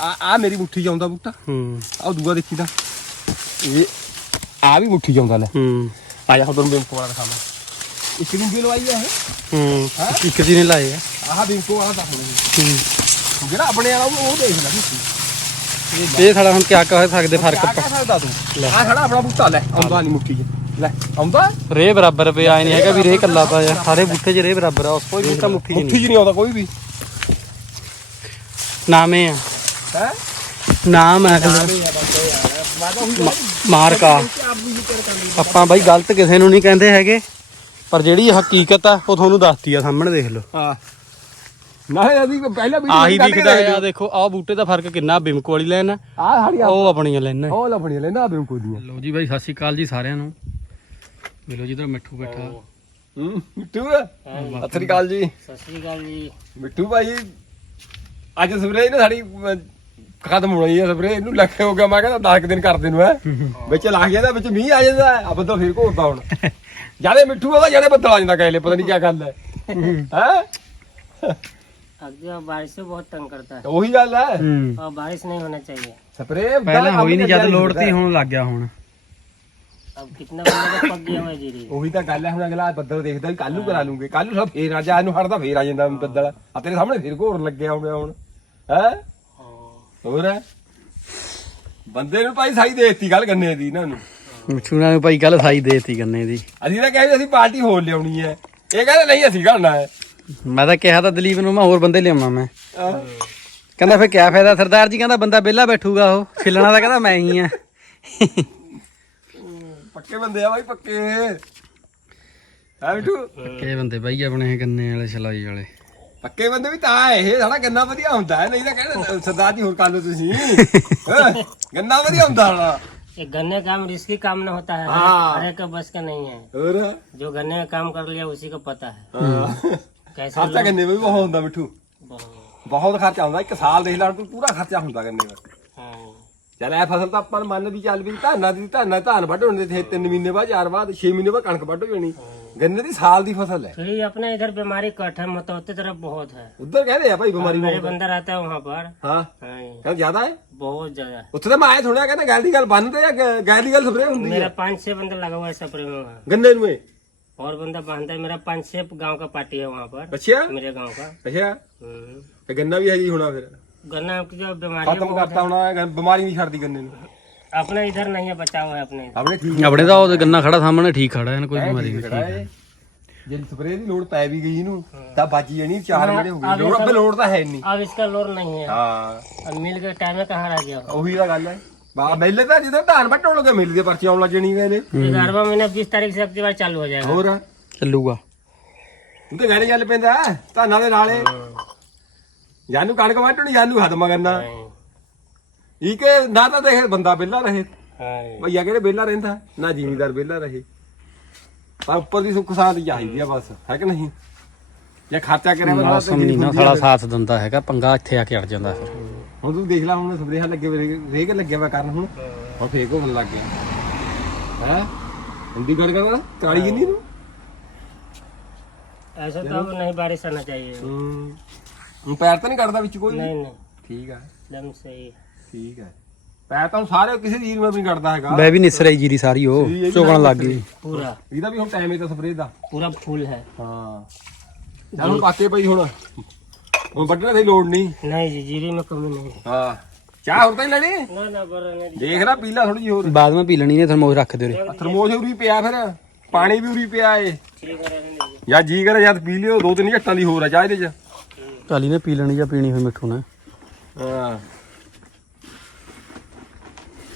ਆ ਆ ਮੇਰੀ ਮੁੱਠੀ ਚ ਆਉਂਦਾ ਬੂਟਾ। ਹੂੰ। ਆ ਦੂਆ ਦੇਖੀ ਤਾਂ। ਇਹ ਆ ਵੀ ਮੁੱਠੀ ਚ ਆਉਂਦਾ ਲੈ। ਹੂੰ। ਆ ਜਾ ਹੁਣ ਤੁਹਾਨੂੰ ਬਿੰਕੋ ਵਾਲਾ ਦਿਖਾਵਾਂ। ਇੱਕ ਦਿਨ ਵੀ ਲਵਾਈ ਆ ਇਹ। ਹੂੰ। ਹੈਂ? ਇੱਕ ਜੀ ਨੇ ਲਾਏ ਆ। ਆਹ ਬਿੰਕੋ ਵਾਲਾ ਦੱਸ ਮੈਨੂੰ ਹੂੰ। ਜਿਹੜਾ ਆਪਣੇ ਵਾਲਾ ਉਹ ਦੇਖ ਲੈ ਮੁੱਠੀ ਇਹ ਸਾਡਾ ਹੁਣ ਕਿਆ ਕਹਿ ਸਕਦੇ ਫ਼ਰਕ ਆ ਕਹਿ ਸਕਦਾ ਤੂੰ? ਆ ਖੜਾ ਆਪਣਾ ਬੂਟਾ ਲੈ ਆਉਂਦਾ ਨਹੀਂ ਮੁੱਠੀ ਚ। ਲੈ ਆਉਂਦਾ? ਰੇ ਬਰਾਬਰ ਪਿਆ ਆਏ ਨਹੀਂ ਹੈਗਾ ਵੀ ਰੇ ਕੱਲਾ ਪਿਆ ਸਾਰੇ ਬੂਟੇ 'ਚ ਰੇ ਬਰਾਬਰ ਆ ਕੋਈ ਬੂਟਾ ਮੁੱਠੀ ਚ ਨਹੀਂ ਆਉਂਦਾ ਕੋਈ ਵੀ। ਨਾਮੇ ਆ। ਹੈ? ਨਾਮ ਹੈ ਮੈਂ ਤਾਂ ਉਹੀ ਮਾਰਕਾ ਆਪਾਂ ਬਾਈ ਗਲਤ ਕਿਸੇ ਨੂੰ ਨਹੀਂ ਕਹਿੰਦੇ ਹੈਗੇ ਪਰ ਜਿਹੜੀ ਹਕੀਕਤ ਆ ਉਹ ਤੁਹਾਨੂੰ ਦੱਸਤੀ ਆ ਸਾਹਮਣੇ ਦੇਖ ਲਓ। ਹਾਂ। ਨਾ ਅਸੀਂ ਪਹਿਲਾਂ ਵੀ ਆਹੀ ਦਿਖਦਾ ਆ ਦੇਖੋ ਆਹ ਬੂਟੇ ਦਾ ਫ਼ਰਕ ਕਿੰਨਾ ਬਿਮਕੋ ਵਾਲੀ ਲੈਣ ਆ। ਆ ਸਾਡੀਆਂ ਉਹ ਆਪਣੀਆਂ ਲੈਣਾ ਉਹ ਲੱਭਣੀਆਂ ਲੈਣਾ ਬਿੰਕੋ ਦੀਆਂ। ਲਓ ਜੀ ਬਾਈ ਸਤਿ ਸ਼੍ਰੀ ਅਕਾਲ ਜੀ ਸਾਰਿਆਂ ਨੂੰ। ਮਿਲੋ ਜੀ ਇਧਰ ਮਿੱਠੂ ਬੈਠਾ। ਹੂੰ ਮਿੱਠੂ। ਸਤਿ ਸ੍ਰੀ ਅਕਾਲ ਜੀ। ਸਤਿ ਸ੍ਰੀ ਅਕਾਲ ਜੀ। ਮਿੱਠੂ ਭਾਈ ਅੱਜ ਸਪਰੇ ਇਹਨੇ ਸਾਡੀ ਖਤਮ ਹੋਣੀ ਹੈ ਸਪਰੇ ਇਹਨੂੰ ਲੱਖੇ ਹੋ ਗਿਆ ਮੈਂ ਕਹਿੰਦਾ 10 ਦਿਨ ਕਰਦੇ ਨੂੰ ਹੈ ਵਿੱਚ ਲੱਗ ਜਾਂਦਾ ਵਿੱਚ ਮੀਂਹ ਆ ਜਾਂਦਾ ਆ ਬੱਦਲ ਫਿਰ ਘੋਰਦਾ ਹੁਣ ਜਿਆਦੇ ਮਿੱਠੂ ਉਹਦਾ ਜਿਹੜੇ ਬੱਦਲ ਆ ਜਾਂਦਾ ਕਹਿਲੇ ਪਤਾ ਨਹੀਂ ਕੀ ਗੱਲ ਹੈ ਹੈ अभी अब बारिश से बहुत तंग करता है ਉਹੀ ਗੱਲ ਹੈ ਹੂੰ और बारिश नहीं होना चाहिए ਸਪਰੇ ਪਹਿਲਾਂ ਹੋਈ ਨਹੀਂ ਜਦ ਲੋੜ ਤੀ ਹੁਣ ਲੱਗ ਗਿਆ ਹੁਣ अब कितना बंदा का पक गया हुआ है जीरी ਉਹੀ ਤਾਂ ਗੱਲ ਹੈ ਹੁਣ ਅਗਲਾ ਬੱਦਲ ਦੇਖਦਾ ਵੀ ਕੱਲ ਨੂੰ ਕਰਾ ਲੂੰਗੇ ਕੱਲ ਨੂੰ ਸਭ ਫੇਰ ਆ ਜਾ ਇਹਨੂੰ ਹਟਦਾ ਫੇਰ ਆ ਜਾਂਦਾ ਬੱਦਲ ਆ ਤੇਰੇ ਸਾਹਮਣੇ ਫਿਰ ਘੋਰ ਲੱਗਿਆ ਹੋਣਾ ਹੁਣ ਹੈ ਹੋਰ ਬੰਦੇ ਨੂੰ ਭਾਈ ਸਾਈ ਦੇਤੀ ਗੱਲ ਗੰਨੇ ਦੀ ਇਹਨਾਂ ਨੂੰ। ਮਿੱਠੂ ਨਾਲ ਭਾਈ ਕੱਲ ਸਾਈ ਦੇਤੀ ਗੰਨੇ ਦੀ। ਅਸੀਂ ਤਾਂ ਕਹਿੰਦੇ ਅਸੀਂ ਪਾਰਟੀ ਹੋਰ ਲਿਆਉਣੀ ਹੈ। ਇਹ ਕਹਿੰਦੇ ਨਹੀਂ ਅਸੀਂ ਕਰਨਾ ਹੈ। ਮੈਂ ਤਾਂ ਕਿਹਾ ਤਾਂ ਦਲੀਪ ਨੂੰ ਮੈਂ ਹੋਰ ਬੰਦੇ ਲਿਆਉਣਾ ਮੈਂ। ਕਹਿੰਦਾ ਫਿਰ ਕਿਆ ਫਾਇਦਾ? ਸਰਦਾਰ ਜੀ ਕਹਿੰਦਾ ਬੰਦਾ ਵਿਹਲਾ ਬੈਠੂਗਾ ਉਹ। ਛਿੱਲਣਾ ਤਾਂ ਕਹਿੰਦਾ ਮੈਂ ਹੀ ਆ ਪੱਕੇ ਬੰਦੇ ਆ ਭਾਈ ਪੱਕੇ। ਹੈ ਬਿੱਟੂ ਪੱਕੇ ਬੰਦੇ ਬਾਈ ਆਪਣੇ ਗੰਨੇ ਵਾਲੇ ਛਲਾਈ ਵਾਲੇ। ਪੱਕੇ ਬੰਦੇ ਵੀ ਤਾਂ ਇਹ ਸਾਡਾ ਗੰਨਾ ਵਧੀਆ ਹੁੰਦਾ ਹੈ ਨਹੀਂ ਤਾਂ ਕਹਿੰਦੇ ਸਰਦਾਰ ਜੀ ਹੋਰ ਕਰ ਲਓ ਤੁਸੀਂ ਹੈਂ? ਗੰਨਾ ਵਧੀਆ ਹੁੰਦਾ ਸਾਡਾ ये गन्ने काम रिस्की काम न होता है हाँ। हर एक का बस का नहीं है ਹੋਰ जो गन्ने में काम कर लिया उसी को पता है ਹਾਂ। कैसे ਖਰਚਾ ਗੰਨੇ ਵਿੱਚ ਵੀ ਬਹੁਤ ਹੁੰਦਾ ਮਿੱਠੂ बहुत- ਬਹੁਤ ਖਰਚਾ ਹੁੰਦਾ ਇੱਕ ਸਾਲ ਦੇਖ ਲੈ ਤੂੰ ਪੂਰਾ ਖਰਚਾ ਹੁੰਦਾ ਗੰਨੇ ਵਿੱਚ हाँ। ਚੱਲ ਇਹ ਫਸਲ ਤਾਂ ਆਪਾਂ ਨੂੰ ਮੰਨ ਵੀ ਚੱਲ ਵੀ ਧਾਨਾਂ ਦੀ ਧਾਨਾਂ ਧਾਨ ਵੱਢ ਹੁੰਦੇ ਥੇ 3 ਮਹੀਨੇ ਬਾਅਦ ਚਾਰ ਬਾਅਦ 6 ਮਹੀਨੇ ਬਾਅਦ ਕਣਕ ਵੱਢ ਹੋ ਜਾਣੀ ਗੰਨੇ ਦੀ ਸਾਲ ਦੀ ਫਸਲ ਹੈ फिर ये अपने इधर बीमारी कट है मतौते तरफ बहुत है ਉੱਧਰ ਕਹਿੰਦੇ ਆ ਭਾਈ ਬਿਮਾਰੀ मेरे ਬਹੁਤ बंदा रहता है वहाँ पर ਹਾਂ हाँ, ਕਹਿੰਦਾ ਜ਼ਿਆਦਾ ਹੈ बहुत ज्यादा ਉੱਥੇ ਤਾਂ ਮੈਂ ਆਏ ਸੁਣਿਆ ਕਹਿੰਦਾ ਗੈਲ ਦੀ ਗੱਲ ਬੰਦ ਆ ਗ- ਗੈਲ ਦੀ ਗੱਲ ਸਪਰੇ ਹੁੰਦੀ मेरा ਹੈ पाँच छह बंदा लगा हुआ है स्प्रे में वहाँ ਗੰਨੇ ਨੂੰ ਇਹ और बंदा बांधता है मेरा पाँच छह गांव का पार्टी है वहाँ पर ਅੱਛਾ मेरे गांव का ਅੱਛਾ हम्म। ਤੇ ਗੰਨਾ ਵੀ ਹੈ ਜੀ ਹੋਣਾ ਫਿਰ गन्ना की जो बीमारी ਖਤਮ ਕਰਤਾ ਹੋਣਾ ਹੈ, ਗ- ਬਿਮਾਰੀ ਨਹੀਂ ਛੱਡਦੀ ਗੰਨੇ ਨੂੰ अपने इधर नहीं है बचाव है अपने इधर। ਆਪਣੇ ਠੀਕ ਆਪਣੇ ਤਾਂ ਉਹ ਗੰਨਾ ਖੜਾ ਸਾਹਮਣੇ ਠੀਕ ਖੜਾ ਇਹਨੂੰ ਕੋਈ ਬਿਮਾਰੀ ਨਹੀਂ ਖੜਾ ਹੈ ਜੇ ਸਪਰੇ ਦੀ ਲੋੜ ਪੈ ਵੀ ਗਈ ਇਹਨੂੰ ਤਾਂ ਬਾਜੀ ਜਣੀ ਚਾਰ ਮਹੀਨੇ ਹੋ ਗਏ ਲੋੜ ਅੱਬੇ ਲੋੜ ਤਾਂ ਹੈ ਨਹੀਂ अब इसका लोड नहीं है ਹਾਂ अब मिल के टाइम में कहाँ रह गया ਉਹੀ ਤਾਂ ਗੱਲ ਹੈ ਬਾ ਮੇਲੇ ਤਾਂ ਜਦੋਂ ਧਾਨ ਵੱਟਣ ਲੱਗੇ ਮੇਲੇ ਦੇ ਪਰਚੀ ਆਉਣ ਲੱਗਣੀ ਗਏ ਨੇ ग्यारहवा महीना बीस तारीख से अक्टूबर चालू हो जाएगा ਹੋਰ ਚੱਲੂਗਾ ਤੂੰ ਤੇ ਗਾਣੇ ਚੱਲ ਪੈਂਦਾ ਧਾਨਾਂ ਦੇ ਨਾਲੇ ਜਾਨੂ ਕਣਕ ਵਾਟਣੀ ਜਾਨੂ ਹੱਦ ਮਗਰਨਾ ਇਹ ਕਿ ਨਾ ਤਾਂ ਦੇਖ ਬੰਦਾ ਵਿਹਲਾ ਰਹੇ। ਹਾਂ ਭਈਆ ਕਿਹੜੇ ਵਿਹਲਾ ਰਹਿੰਦਾ? ਨਾ ਜ਼ਿਮੀਦਾਰ ਵਿਹਲਾ ਰਹੇ। ਪਰ ਉੱਪਰ ਦੀ ਸੁੱਖ ਸਾਥ ਚਾਹੀਦੀ ਆ ਬਸ ਹੈ ਕਿ ਨਹੀਂ? ਜੇ ਖਰਚਾ ਕਰੇ ਬੰਦਾ ਮੌਸਮ ਨਹੀਂ ਨਾ ਸਾਲਾ ਸਾਥ ਦਿੰਦਾ ਹੈਗਾ ਪੰਗਾ ਇੱਥੇ ਆ ਕੇ ਅੜ ਜਾਂਦਾ ਫਿਰ। ਹੁਣ ਤੂੰ ਦੇਖ ਲੈ ਹੁਣ ਸਪਰੇਹਾਂ ਲੱਗੇ ਰੇਗ ਲੱਗਿਆ ਵਾ ਕਰਨ ਹੁਣ। ਹੁਣ ਫੇਕ ਹੋਣ ਲੱਗ ਗਿਆ ਹੈ? ਹਿੰਦੀ ਗੱਲ ਕਰਨਾ ਕਾਲੀ ਕਿੰਨੀ ਨੂੰ ਐਸਾ ਤਾਂ ਨਹੀਂ ਬਾਰਿਸ਼ ਆਣਾ ਚਾਹੀਏ। ਹੁਣ ਪੈਰ ਤਾਂ ਨਹੀਂ ਕੱਢਦਾ ਵਿੱਚ ਕੋਈ ਨਹੀਂ ਨਹੀਂ। ਠੀਕ ਆ। ਲਮ ਸਹੀ ਠੀਕ ਆ। ਪੈਰ ਤਾਂ ਸਾਰੇ ਕਿਸੇ ਦੀ ਜੀਰੀ ਨਹੀਂ ਕੱਢਦਾ ਹੈਗਾ। ਮੈਂ ਵੀ ਨਿਸਰ ਜੀਰੀ ਸਾਰੀ ਉਹ ਜੀਰੀ ਇਹਦੀ ਚੋਗਣ ਲੱਗ ਗਈ। ਪੂਰਾ। ਇਹਦਾ ਵੀ ਹੁਣ ਟਾਈਮ ਹੈ ਤਾਂ ਸਪਰੇਅ ਦਾ। ਪੂਰਾ ਫੁੱਲ ਹੈ। ਹਾਂ। ਚੱਲ ਪਾਕੇ ਪਈ ਹੁਣ। ਹੁਣ ਵੱਢਣ ਦੀ ਲੋੜ ਨਹੀਂ। ਨਹੀਂ ਜੀ ਜੀਰੀ ਮੈਂ ਕਮੀ ਨਹੀਂ। ਹਾਂ। ਚਾਹ ਹੋਰ ਤਾਂ ਲੈਣੀ? ਨਾ ਨਾ ਬਰ ਨਹੀਂ ਦੇਖ ਲੈ ਪੀਲਾ ਥੋੜੀ ਜਿਹੀ ਹੋਰ। ਬਾਅਦ ਮੈਂ ਪੀ ਲੈਣੀ ਨੇ ਥਰਮੋਸ ਰੱਖ ਦਿਓ ਰੇ ਥਰਮੋਸ ਉਰੀ ਪਿਆ ਫਿਰ। ਪਾਣੀ ਵੀ ਉਰੀ ਪਿਆ ਏ। ਠੀਕ ਆ ਰਹਿਣ ਦੇ ਯਾ ਜੀ ਕਰੇ ਜਦ ਪੀ ਲਿਓ ਦੋ ਤਿੰਨ ਝੱਟਾਂ ਦੀ ਹੋਰ ਆ ਚਾਹ ਇਹਦੇ ਚ। ਕਾਲੀ ਨੇ ਪੀ ਲੈਣੀ ਜਾਂ ਪੀਣੀ ਹੋਈ ਮਿੱਠੂ ਨੇ ਹਾਂ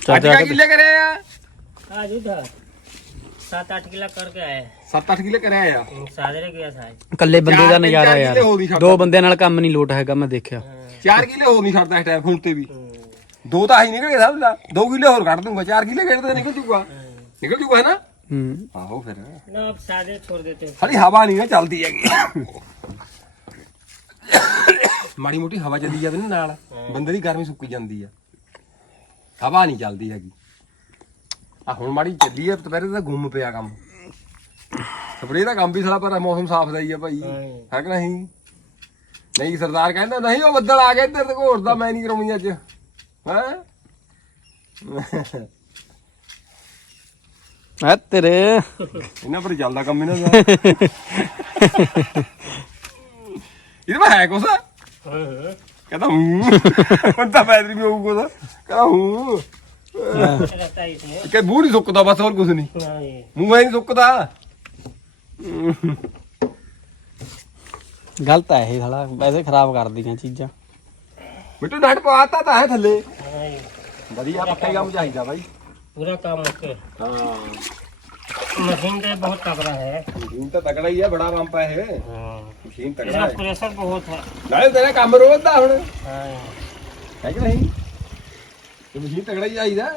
ਚੱਲ ਅੱਜ ਜਾ ਕਾ ਕੇ ਕਿੱਲੇ ਕਰੇ ਆ आज इधर सात आठ किलो करके आए 7-8 ਕਿੱਲੇ ਕਰਿਆ ਆ सादरे गया था आज ਇਕੱਲੇ ਬੰਦੇ ਦਾ ਚਾਰ- ਨਜ਼ਾਰਾ ਚਾਰ ਯਾਰ ਕਿੱਲੇ ਹੋ ਨਹੀਂ ਛੱਡਦਾ। ਦੋ ਬੰਦਿਆਂ ਨਾਲ ਕੰਮ ਨਹੀਂ ਲੋਟ ਹੈਗਾ ਮੈਂ ਦੇਖਿਆ 4 ਕਿੱਲੇ ਹੋਰ ਨਹੀਂ ਛੱਡਦਾ ਇਸ ਟਾਈਮ ਹੁਣ ਤੇ ਵੀ ਦੋ ਤਾਂ ਹੀ ਨਿਕਲ ਗਏ ਸਮਝ ਲਾ 2 ਕਿੱਲੇ ਹੋਰ ਕੱਢ ਦੂੰਗਾ 4 ਕਿੱਲੇ ਖੇਡਦੇ ਨਿਕਲ ਜੂਗਾ ਨਿਕਲ ਜੂਗਾ ਹੈ ਨਾ ਹੂੰ ਆਹੋ ਫਿਰ ना अब सादे छोड़ देते हैं ਸਾਡੀ ਹਵਾ ਨਹੀਂ ਨਾ ਚੱਲਦੀ ਹੈਗੀ ਮਾੜੀ ਮੋਟੀ ਹਵਾ ਚੱਲੀ ਜਾਵੇ ਨਾ ਨਾਲ ਬੰਦੇ ਦੀ ਗਰਮੀ ਸੁੱਕੀ ਜਾਂਦੀ ਆ। ਹਵਾ ਨਹੀਂ ਚੱਲਦੀ ਹੈਗੀ। ਆ ਹੁਣ ਮਾੜੀ ਚੱਲੀ ਆ ਦੁਪਹਿਰੇ ਤਾਂ ਗੁੰਮ ਪਿਆ ਕੰਮ। ਸਪਰੇ ਦਾ ਕੰਮ ਵੀ ਸਾਲਾ ਪਰ ਮੌਸਮ ਸਾਫ਼ ਦਾ ਹੀ ਆ ਭਾਈ। ਹੈ। ਕਿ ਨਹੀਂ? ਨਹੀਂ ਸਰਦਾਰ ਕਹਿੰਦਾ ਨਹੀਂ ਉਹ ਬੱਦਲ ਆ ਗਿਆ ਇੱਧਰ ਤੇ ਘੋੜਦਾ ਮੈਂ ਨਹੀਂ ਕਰਾਉਣੀ ਅੱਜ। ਹੈ? ਆ ਤੇਰੇ। ਇਹਨਾਂ ਪਰ ਚੱਲਦਾ ਕੰਮ ਇਹਨਾਂ ਦਾ। ਇਹਦੇ ਮੈਂ ਹੈ ਕੁਛ ਕਹਿੰਦਾ ਹੂੰ ਹੁਣ ਤਾਂ ਬੈਟਰੀ ਵੀ ਹੋਊ ਕੁਛ ਕਹਿੰਦਾ ਹੂੰ रहता है इसमें ਕਿ ਮੂੰਹ ਨਹੀਂ ਸੁੱਕਦਾ ਬਸ ਹੋਰ ਕੁਛ ਨਹੀਂ नहीं ਮੂੰਹ ਐ ਨਹੀਂ ਸੁੱਕਦਾ ਗਲਤ ਹੈ ਇਹ ਸਾਲਾ ਵੈਸੇ ਖਰਾਬ ਕਰਦੀਆਂ ਚੀਜ਼ਾਂ ਮਿੱਟੂ ਨਟ ਪਵਾਤਾ ਤਾਂ ਹੈ ਥੱਲੇ नहीं ਵਧੀਆ ਪੱਕੇ ਕੰਮ ਚਾਹੀਦਾ ਬਾਈ पूरा काम ओके ਹਾਂ मशीन तो बहुत तगड़ा है ਮਸ਼ੀਨ ਤਾਂ ਤਕੜਾ ਹੀ ਹੈ ਬੜਾ ਪੰਪ ਹੈ ਇਹ हाँ। ਮਸ਼ੀਨ ਤਕੜਾ इसका ਹੈ प्रेशर बहुत है ਨਾਲੇ ਤੇਰਾ ਕੰਮ ਰੋਜ਼ ਦਾ ਹੁਣ हाँ। ਹੈ ਕਿ ਨਹੀਂ ਇਹ ਮਸ਼ੀਨ ਤਕੜਾ ਹੀ ਚਾਹੀਦਾ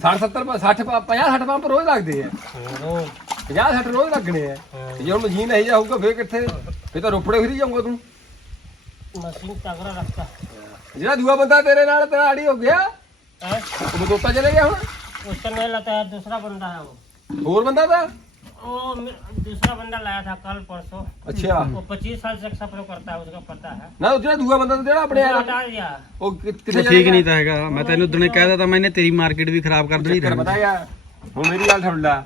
60 70 60 50 60 ਪੰਪ ਰੋਜ਼ ਲੱਗਦੇ ਆ रोज 50 60 ਰੋਜ਼ ਲੱਗਣੇ ਆ हाँ। ਤੇ ਜੇ ਹੁਣ ਮਸ਼ੀਨ ਇਹ ਜਾਊਗਾ ਫੇਰ ਕਿੱਥੇ ਫੇਰ ਤਾਂ ਰੋਪੜੇ ਫਿਰੀ ਜਾਊਗਾ ਤੂੰ मशीन तगड़ा रखता है ਜਿਹੜਾ ਦੂਆ ਬੰਦਾ ਤੇਰੇ ਨਾਲ ਤੇਰਾ ਆੜੀ ਹੋ ਗਿਆ हैं? ਉਹ ਦੋਤਾ ਚਲੇ ਗਿਆ ਹੁਣ उसका नहीं लाता है दूसरा बंदा है वो ਹੋਰ ਬੰਦਾ ਤਾਂ वो मे- दूसरा बंदा लाया था कल परसों ਅੱਛਾ वो पच्चीस साल से सफर करता है उसका पता है ਨਾ ਉਹ ਜਿਹੜਾ ਦੂਆ ਬੰਦਾ ਤਾਂ ਜਿਹੜਾ ਆਪਣੇ उसने ਆਇਆ हटा दिया ਉਹ ਕਿ- ਕਿੱਥੇ ਉਹ ਚਲੇ ਠੀਕ ਗਿਆ? ਨਹੀਂ ਤਾਂ ਹੈਗਾ ਮੈਂ ਤੈਨੂੰ ਉਦੋਂ ਕਹਿਦਾ ਤਾਂ ਮੈਨੇ ਤੇਰੀ ਮਾਰਕੀਟ ਵੀ ਖਰਾਬ ਕਰ ਦੇਣੀ ਚੱਕਰ ਪਤਾ ਯਾ ਹੁਣ ਮੇਰੀ ਗੱਲ ਸੁਣ ਲੈ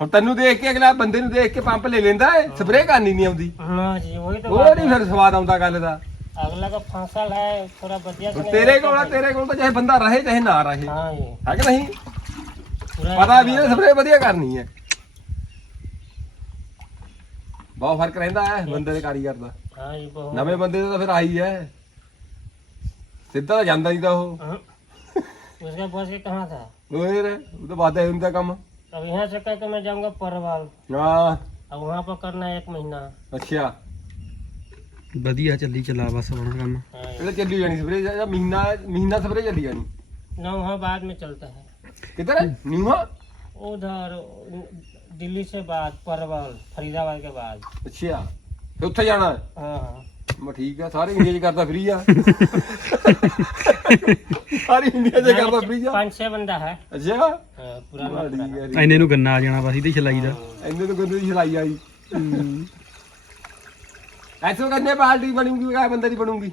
ਹੁਣ ਤੈਨੂੰ ਦੇਖ ਕੇ ਅਗਲਾ ਬੰਦੇ ਨੂੰ ਦੇਖ ਕੇ ਪੰਪ ਲੈ ਲੈਂਦਾ ਏ ਸਪਰੇਅ ਕਰਨੀ ਨਹੀਂ ਆਉਂਦੀ हाँ जी वही तो ਉਹ बात ਨਹੀਂ है ਫਿਰ ਸਵਾਦ ਆਉਂਦਾ ਗੱਲ ਦਾ अगला का फसल है थोड़ा बढ़िया से ਹੁਣ नहीं ਤੇਰੇ होता ਕੋਲ ਆ, है। ਤੇਰੇ ਕੋਲ ਤਾਂ ਚਾਹੇ ਬੰਦਾ ਰਹੇ ਚਾਹੇ ਨਾ ਰਹੇ हाँ जी ਹੈ ਕਿ ਨਹੀਂ पूरा ਪਤਾ ਵੀ ਇਹ ਸਪਰੇਅ ਵਧੀਆ ਕਰਨੀ ਹੈ ਬਹੁਤ ਫਰਕ ਰਹਿੰਦਾ ਹੈ ਬੰਦੇ ਦੇ ਕਾਰੀਗਰ ਦਾ हाँ जी बहुत ਨਵੇਂ ਬੰਦੇ ਦਾ ਤਾਂ ਫਿਰ ਆਹੀ ਹੈ ਸਿੱਧਾ ਤਾਂ ਜਾਂਦਾ ਨਹੀਂ ਤਾਂ ਉਹ हाँ। उसका बस ये कहाँ था ਉਹ ਫਿਰ ਉਹ ਤਾਂ ਵਾਦਾ ਹੁੰਦਾ ਕੰਮ अब यहाँ से कह के मैं जाऊंगा परवाल ਹਾਂ अब वहाँ पर करना है एक महीना ਅੱਛਾ ਵਧੀਆ ਚੱਲੀ ਚਲਾ ਬਸ ਆਪਣਾ ਕੰਮ हाँ जी। ਇਹ ਤਾਂ ਚੱਲੀ ਜਾਣੀ ਸਪਰੇਅ ਜਾਂ ਮਹੀਨਾ ਮਹੀਨਾ ਸਪਰੇਅ ਚੱਲੀ ਜਾਣੀ ना वहाँ बाद में चलता है ਕਿੱਧਰ ਹੈ ਨਿਊਹਾ उधर दिल्ली से बाद परवल फरीदाबाद के बाद ਅੱਛਾ ਤੇ ਉੱਥੇ ਜਾਣਾ ਹੈ? हाँ हाँ ਮੈਂ ਠੀਕ ਆ ਸਾਰੇ ਇੰਡੀਆ 'ਚ ਕਰਦਾ ਫ੍ਰੀ ਆ ਸਾਰੀ ਇੰਡੀਆ 'ਚ ਕਰਦਾ ਫ੍ਰੀ ਆ पाँच छह बंदा है ਅੱਛਾ हाँ, पूरा ਬੜਾ पूरा। ਠੀਕ ਹੈ ਜੀ। ਐਨੇ ਨੂੰ ਗੰਨਾ ਆ ਜਾਣਾ ਬਸ ਇਹਦੀ ਛਲਾਈ ਦਾ ਇੰਨੇ ਤੋਂ ਗੰਦੇ ਦੀ ਛਲਾਈ ਆਈ ਐਸੋ ਕਰਨੇ ਪਾਰਟੀ ਬਣੂਗੀ ਕਾ ਬੰਦੇ ਦੀ ਬਣੂਗੀ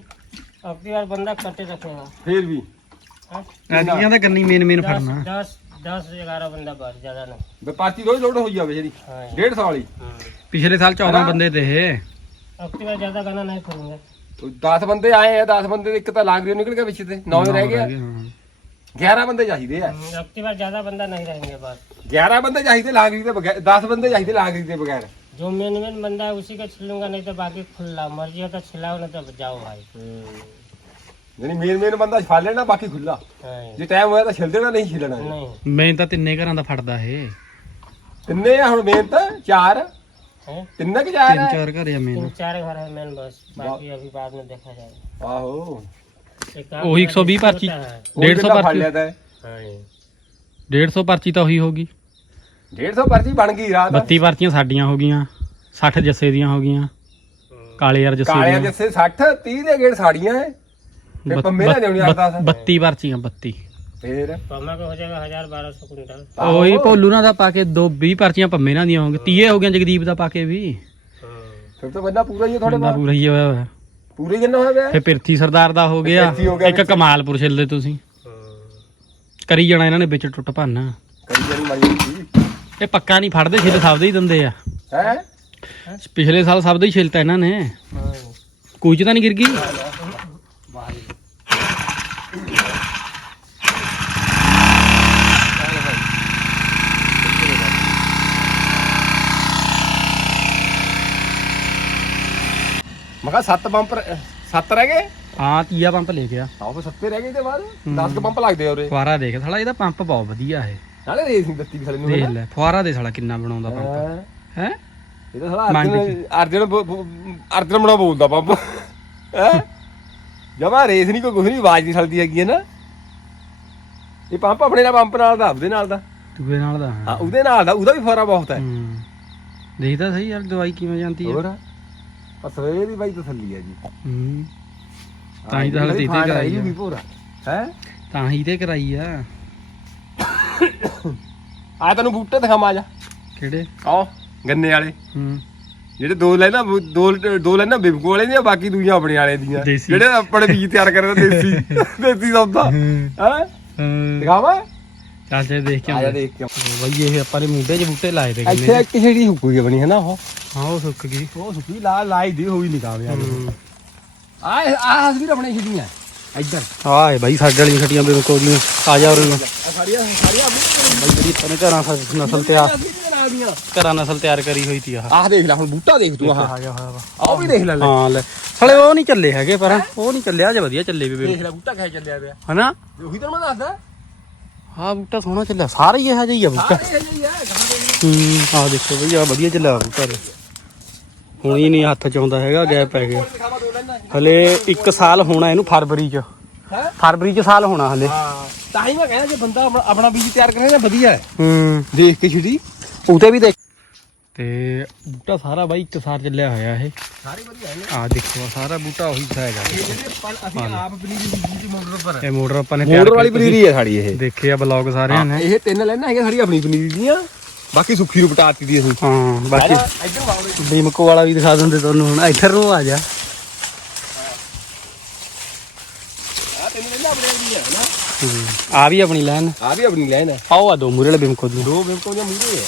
अब की बार बंदा कटे रखेगा ਫੇਰ ਵੀ हाँ? ਐਨੀਆਂ ਦਾ ਗੰਨੀ ਮੇਨ ਮੇਨ दस ਫੜਨਾ दस दस ग्यारह बंदा बस ज्यादा नहीं ਵੀ ਪਾਰਟੀ ਰੋਜ਼ ਲੋਡ ਹੋਈ ਜਾਵੇ ਜਿਹੜੀ हाँ जी। 150 ਵਾਲੀ हम्म। ਪਿਛਲੇ ਸਾਲ 14 ਬੰਦੇ ਤੇ ਇਹ अब की बार ज्यादा गाना नहीं खोलूंगा 10 ਬੰਦੇ ਆਏ ਆ 10 ਬੰਦੇ ਦੇ ਇੱਕ ਤਾਂ ਲਾਂਗਰੀ ਨਿਕਲ ਗਿਆ ਵਿੱਚ ਤੇ 9 ਰਹਿ ਗਏ ਆ। ਹਾਂ। 11 ਬੰਦੇ ਚਾਹੀਦੇ ਆ हम्म, अब की बार ज्यादा बंदा नहीं रहेंगे बस 11 ਬੰਦੇ ਚਾਹੀਦੇ ਲਾਂਗਰੀ ਦੇ ਬਗੈਰ 10 ਬੰਦੇ ਚਾਹੀਦੇ ਲਾਂਗਰੀ ਦੇ ਬਗੈਰ जो मेन मेन बंदा है उसी का छिलूंगा नहीं तो बाकी खुला मर्जी है तो छिलाओ नहीं तो जाओ भाई ਯਾਨੀ ਮੇਨ ਮੇਨ ਬੰਦਾ ਛਾਲ ਲੈਣਾ ਬਾਕੀ ਖੁੱਲਾ हाँ जी। ਜੇ ਟਾਈਮ ਹੋਇਆ ਤਾਂ ਛਿਲ ਦੇਣਾ ਨਹੀਂ ਛਿਲਣਾ नहीं ਮੈਂ ਤਾਂ ਤਿੰਨੇ ਘਰਾਂ ਦਾ ਫੜਦਾ ਇਹ ਤਿੰਨੇ ਆ ਹੁਣ ਮੇਨ ਤਾਂ ਚਾਰ है ਤਿੰਨ ਕਿ ਚਾਰ ਤਿੰਨ ਆ ਚਾਰ ਘਰ ਆ ਮੇਨ तीन चार घर है मेन बस बाकी अभी बाद में देखा जाएगा ਆਹੋ एक काम वही करना 120 पर्ची। होता है। ਉਹ 150 ਕਿੰਨਾ ਫੜ ਪਰਚੀ। ਲਿਆ ਤਾਂ ਇਹ? हाँ जी। 150 ਪਰਚੀ ਤਾਂ ਉਹੀ ਹੋਗੀ 150 ਪਰਚੀ ਬਣ ਗਈ ਰਾਤ 32 ਪਰਚੀਆਂ ਸਾਡੀਆਂ ਹੋ ਗਈਆਂ 60 ਜੱਸੇ ਦੀਆਂ ਹੋ ਗਈਆਂ ਕਾਲੇ ਯਾਰ ਜੱਸੇ ਕਾਲੇ ਜੱਸੇ 60 30 ਦੇ ਗੇੜ ਸਾੜੀਆਂ ਐ। ਤੇ ਪਰਚੀਆਂ 32 ਫੇਰ? ਪੰਮਾ ਕੋ ਹੋ ਜਾਏਗਾ 1200 ਕੁਇੰਟਲ। ਉਹੀ ਭੋਲੂ ਨਾਲ ਦਾ ਪਾ ਕੇ ਦੋ 20 ਪਰਚੀਆਂ ਪੰਮੇ ਨਾਲ ਦੀਆਂ ਹੋਣਗੇ 30 ਹੋ ਗਈਆਂ ਜਗਦੀਪ ਦਾ ਪਾ ਕੇ ਵੀ। ਫਿਰ ਤਾਂ ਬੰਦਾ ਪੂਰਾ ਹੀ ਤੁਹਾਡੇ ਕੋਲ ਪੂਰਾ ਹੀ ਹੋਇਆ ਹੋਇਆ। ਪੂਰੇ ਹੋਇਆ ਫਿਰ ਪਿਰਥੀ ਸਰਦਾਰ ਦਾ ਹੋ ਗਿਆ। ਇੱਕ ਕਮਾਲਪੁਰ ਛੇਲੇ ਤੁਸੀਂ। ਕਰੀ ਜਾਣਾ ਇਹਨਾਂ ਨੇ ਵਿੱਚ ਟੁੱਟ ਭੰਨ। ਕਰੀ ਜਾਣੀ ਮਰੀ ਇਹ ਪੱਕਾ ਨਹੀਂ ਫੜਦੇ ਛਿੱਲ ਸਭ ਦੇ ਹੀ ਦਿੰਦੇ ਆ। ਹੈ? ਪਿਛਲੇ ਸਾਲ ਸਭ ਦਾ ਹੀ ਛਿਲਤਾ ਇਹਨਾਂ ਨੇ। ਕੋਈ ਚ ਤਾਂ ਨਹੀਂ ਗਿਰ ਗਈ? ਮੈਂ ਕਿਹਾ 7 ਪੰਪ 7 ਰਹਿ ਗਏ? ਹਾਂ ਤੀਆ ਪੰਪ ਲੈ ਗਿਆ। ਆਹ ਫਿਰ 7 ਰਹਿ ਗਏ ਤੇ ਬਾਅਦ? ਹੂੰ। 10 ਪੰਪ ਲੱਗਦੇ ਆ ਉਰੇ। ਫੁਆਰਾ ਦੇਖ ਸਾਲਾ ਇਹਦਾ ਪੰਪ ਬਹੁਤ ਵਧੀਆ ਹੈ ਨਾਲੇ ਰੇਸ ਨਹੀਂ ਦਿੱਤੀ ਥਲੇ ਨੂੰ ਦੇਖ ਲੈ ਫੁਆਰਾ ਦੇ ਸਾਲਾ ਕਿੰਨਾ ਬਣਾਉਂਦਾ ਪੰਪ ਹੈਂ। ਹੈ? ਇਹ ਤਾਂ ਸਾਲਾ ਅਰਜਨ ਅਰਜਨ ਬ- ਬ- ਅਰਜਨ ਬਣਾ ਬੋਲਦਾ ਪੰਪ। ਹੈ? ਜਮਾ ਰੇਸ ਨਹੀਂ ਕੋਈ ਕੁਝ ਨਹੀਂ ਆਵਾਜ਼ ਨਹੀਂ ਛਲਦੀ ਹੈਗੀ ਹੈ ਨਾ ਇਹ ਪੰਪ ਆਪਣੇ ਨਾਲ ਪੰਪ ਨਾਲ ਦਾ ਉਹਦੇ ਨਾਲ ਦਾ। ਦੂਏ ਨਾਲ ਦਾ ਹਾਂ। ਉਹਦੇ ਨਾਲ ਦਾ ਉਹਦਾ ਵੀ ਫੋਰਾ ਬਹੁਤ ਹੈ। ਹੂੰ। ਦੇਖਦਾ ਸਹੀ ਯਾਰ ਦਵਾਈ ਕਿਵੇਂ ਜਾਂਦੀ ਹੈ ਹੋਰ? ਆ ਸਵੇਰੇ ਦੀ ਬਾਈ ਤਸੱਲੀ ਹੈ ਜੀ। ਹੂੰ। ਤਾਂ ਹੀ ਤਾਂ ਹਲੇ ਤੀਤੇ ਕਰਾਈ ਪੂਰਾ ਹੈ? ਤਾਂ ਹੀ ਤੇ ਕਰਾਈ ਆ। ਆ ਤੈਨੂੰ ਬੂਟੇ ਦਿਖਾਵਾਂ ਜਾ। ਕਿਹੜੇ? ਆਓ ਗੰਨੇ ਵਾਲੇ। ਹੂੰ। ਜਿਹੜੇ ਦੋ ਲੈਣਾ ਦੋ ਦੋ ਲੈਣਾ ਬਿਬਕੋ ਵਾਲੇ ਦੀਆਂ ਬਾਕੀ ਦੂਜੀਆਂ ਆਪਣੇ ਵਾਲੇ ਦੀਆਂ। ਦੇਸੀ। ਜਿਹੜੇ ਆਪਣੇ ਬੀਜ ਤਿਆਰ ਕਰਦੇ ਦੇਸੀ। ਦੇਸੀ ਸੌਦਾ ਹੈ। ਦਿਖਾਵਾ? ਚੱਲ ਚੱਲ ਦੇਖ ਕੇ ਆਇਆ ਆਉਂਦੇ। ਦੇਖ ਕੇ ਬਈ ਇਹ ਆਪਾਂ ਨੇ ਮੁੰਡੇ 'ਚ ਬੂਟੇ ਲਾਏ ਤੇ ਇੱਥੇ ਇੱਕ ਜਿਹੜੀ ਹੁੱਕੂਗੀ ਬਣੀ ਹੈ ਨਾ ਉਹ? ਹਾਂ ਉਹ ਸੁੱਕ ਗਈ। ਉਹ ਸੁੱਕੀ ਲਾ ਲਾਈ ਦੀ ਹੋਈ ਕਾਮਯਾਬ। ਆ ਆ ਹਸਬੀਰ ਆਪਣੇ ਛੀਆਂ ਇੱਧਰ। ਆਹ ਹੈ ਬਾਈ ਸਾਡੇ ਵਾਲੀਆਂ ਛਟੀਆਂ ਬੇਵਕੋ ਦੀਆਂ ਆ ਜਾ ਉਰੇ। ਨੂੰ ਸਾਰੀਆਂ ਸਾਰੀਆਂ ਬਾਈ ਜਿਹੜੀ ਆਪਾਂ ਨੇ ਘਰਾਂ ਸ- ਨਸਲ ਤਿਆਰ ਘਰਾਂ ਨਸਲ ਤਿਆਰ ਕਰੀ ਹੋਈ ਤੀ ਆਹ। ਆਹ ਦੇਖ ਲੈ ਹੁਣ ਬੂਟਾ ਦੇਖ ਤੂੰ ਆਹ। ਆ ਗਿਆ ਹੋਇਆ ਵਾ। ਆਹ ਵੀ ਦੇਖ ਲੈ ਲੈ। ਹਾਂ ਲੈ। ਸਾਲੇ ਉਹ ਨਹੀਂ ਚੱਲੇ ਹੈਗੇ ਪਰ ਉਹ ਨਹੀਂ ਚੱਲਿਆ ਜੇ ਵਧੀਆ ਚੱਲੇ ਵੀ ਬੇ ਦੇਖ ਲੈ ਬੂਟਾ ਕਿਹ ਚੱਲਿਆ ਪਿਆ। ਹਨਾ? ਉਹੀ ਤਾਂ ਮੈਂ ਦੱਸਦਾ। ਹਾਂ ਬੂਟਾ ਸੋਹਣਾ ਚੱਲਿਆ ਸਾਰਾ ਹੀ ਇਹੋ ਜਿਹਾ ਹੀ ਆ ਬੂਟਾ। ਸਾਰੇ ਇਹ ਜਿਹੀ ਆ ਗਾਹਾਂ ਦੇ ਹੂੰ ਆਹ ਦੇਖੋ ਬਈ ਆ ਵਧੀਆ ਚੱਲਿਆ ਬੂਟਾ ਹੁਣ ਹੀ ਨਹੀਂ ਹੱਥ ਚ ਆਉਂਦਾ ਹੈਗਾ ਗੈਪ ਪੈ ਗਿਆ। ਹਲੇ 1 ਸਾਲ ਹੋਣਾ ਇਹਨੂੰ ਫਰਵਰੀ ਚ। ਹੈ? ਫਰਵਰੀ ਚ ਸਾਲ ਹੋਣਾ ਹਲੇ। ਹਾਂ ਤਾਂ ਹੀ ਮੈਂ ਕਹਿੰਦਾ ਜੇ ਬੰਦਾ ਆਪਣਾ- ਆਪਣਾ ਬੀਜ ਤਿਆਰ ਕਰੇ ਨਾ ਵਧੀਆ ਹੈ। ਹੂੰ। ਦੇਖ ਕੇ ਛਿੜੀ। ਉਤੇ ਵੀ ਦੇਖ। ਤੇ ਬੂਟਾ ਸਾਰਾ ਬਾਈ ਇੱਕ ਸਾਰ ਚੱਲਿਆ ਹੋਇਆ ਇਹ। ਸਾਰੇ ਵਧੀਆ ਨੇ। ਆ ਦੇਖੋ ਆਹ ਸਾਰਾ ਬੂਟਾ ਉਹੀ ਹੈਗਾ। ਇਹ ਜਿਹੜੇ ਪਲ ਅਸੀਂ ਆਪ ਪਨੀਰੀ ਬੀਜੀ ਦੀ ਮੋਟਰ ਪਰ ਇਹ ਮੋਟਰ ਆਪਾਂ ਨੇ ਤਿਆਰ ਮੋਟਰ ਵਾਲੀ ਪਨੀਰੀ ਹੈ ਸਾਡੀ ਇਹ। ਦੇਖੇ ਆ ਬਲੌਗ ਸਾਰਿਆਂ ਨੇ। ਇਹ ਤਿੰਨ ਲੈਣਾ ਹੈਗੇ ਸਾਡੀ ਆਪਣੀ ਪਨੀਰੀ ਦੀਆਂ। ਬਾਕੀ ਸੁੱਖੀ ਨੂੰ ਪਟਾਤੀ ਦੀ ਅਸੀਂ। ਹਾਂ ਬਾਕੀ ਇੱਧਰ ਵਾਉੜੇ ਬੀਮਕੋ ਵਾਲਾ ਵੀ ਦਿਖਾ ਦਿੰਦੇ ਤੁਹਾਨੂੰ ਹੁਣ। ਇੱਧਰ ਨੂੰ ਆ ਜਾ ਆ ਤਿੰਨ ਲੈਣਾ ਹੈ ਨਾ? ਹੂੰ। ਆ ਵੀ ਆਪਣੀ ਲਾਈਨ ਆ ਵੀ ਆਪਣੀ ਲੈਣ ਹੈ। ਆਓ ਆ ਦੋ ਮੂਰੇ ਵਾਲੇ ਬੀਮਕੋ ਦੀ ਦੋ ਬਿਲਕੁਲ ਜਾਂ ਮੂਰੇ ਹੈ।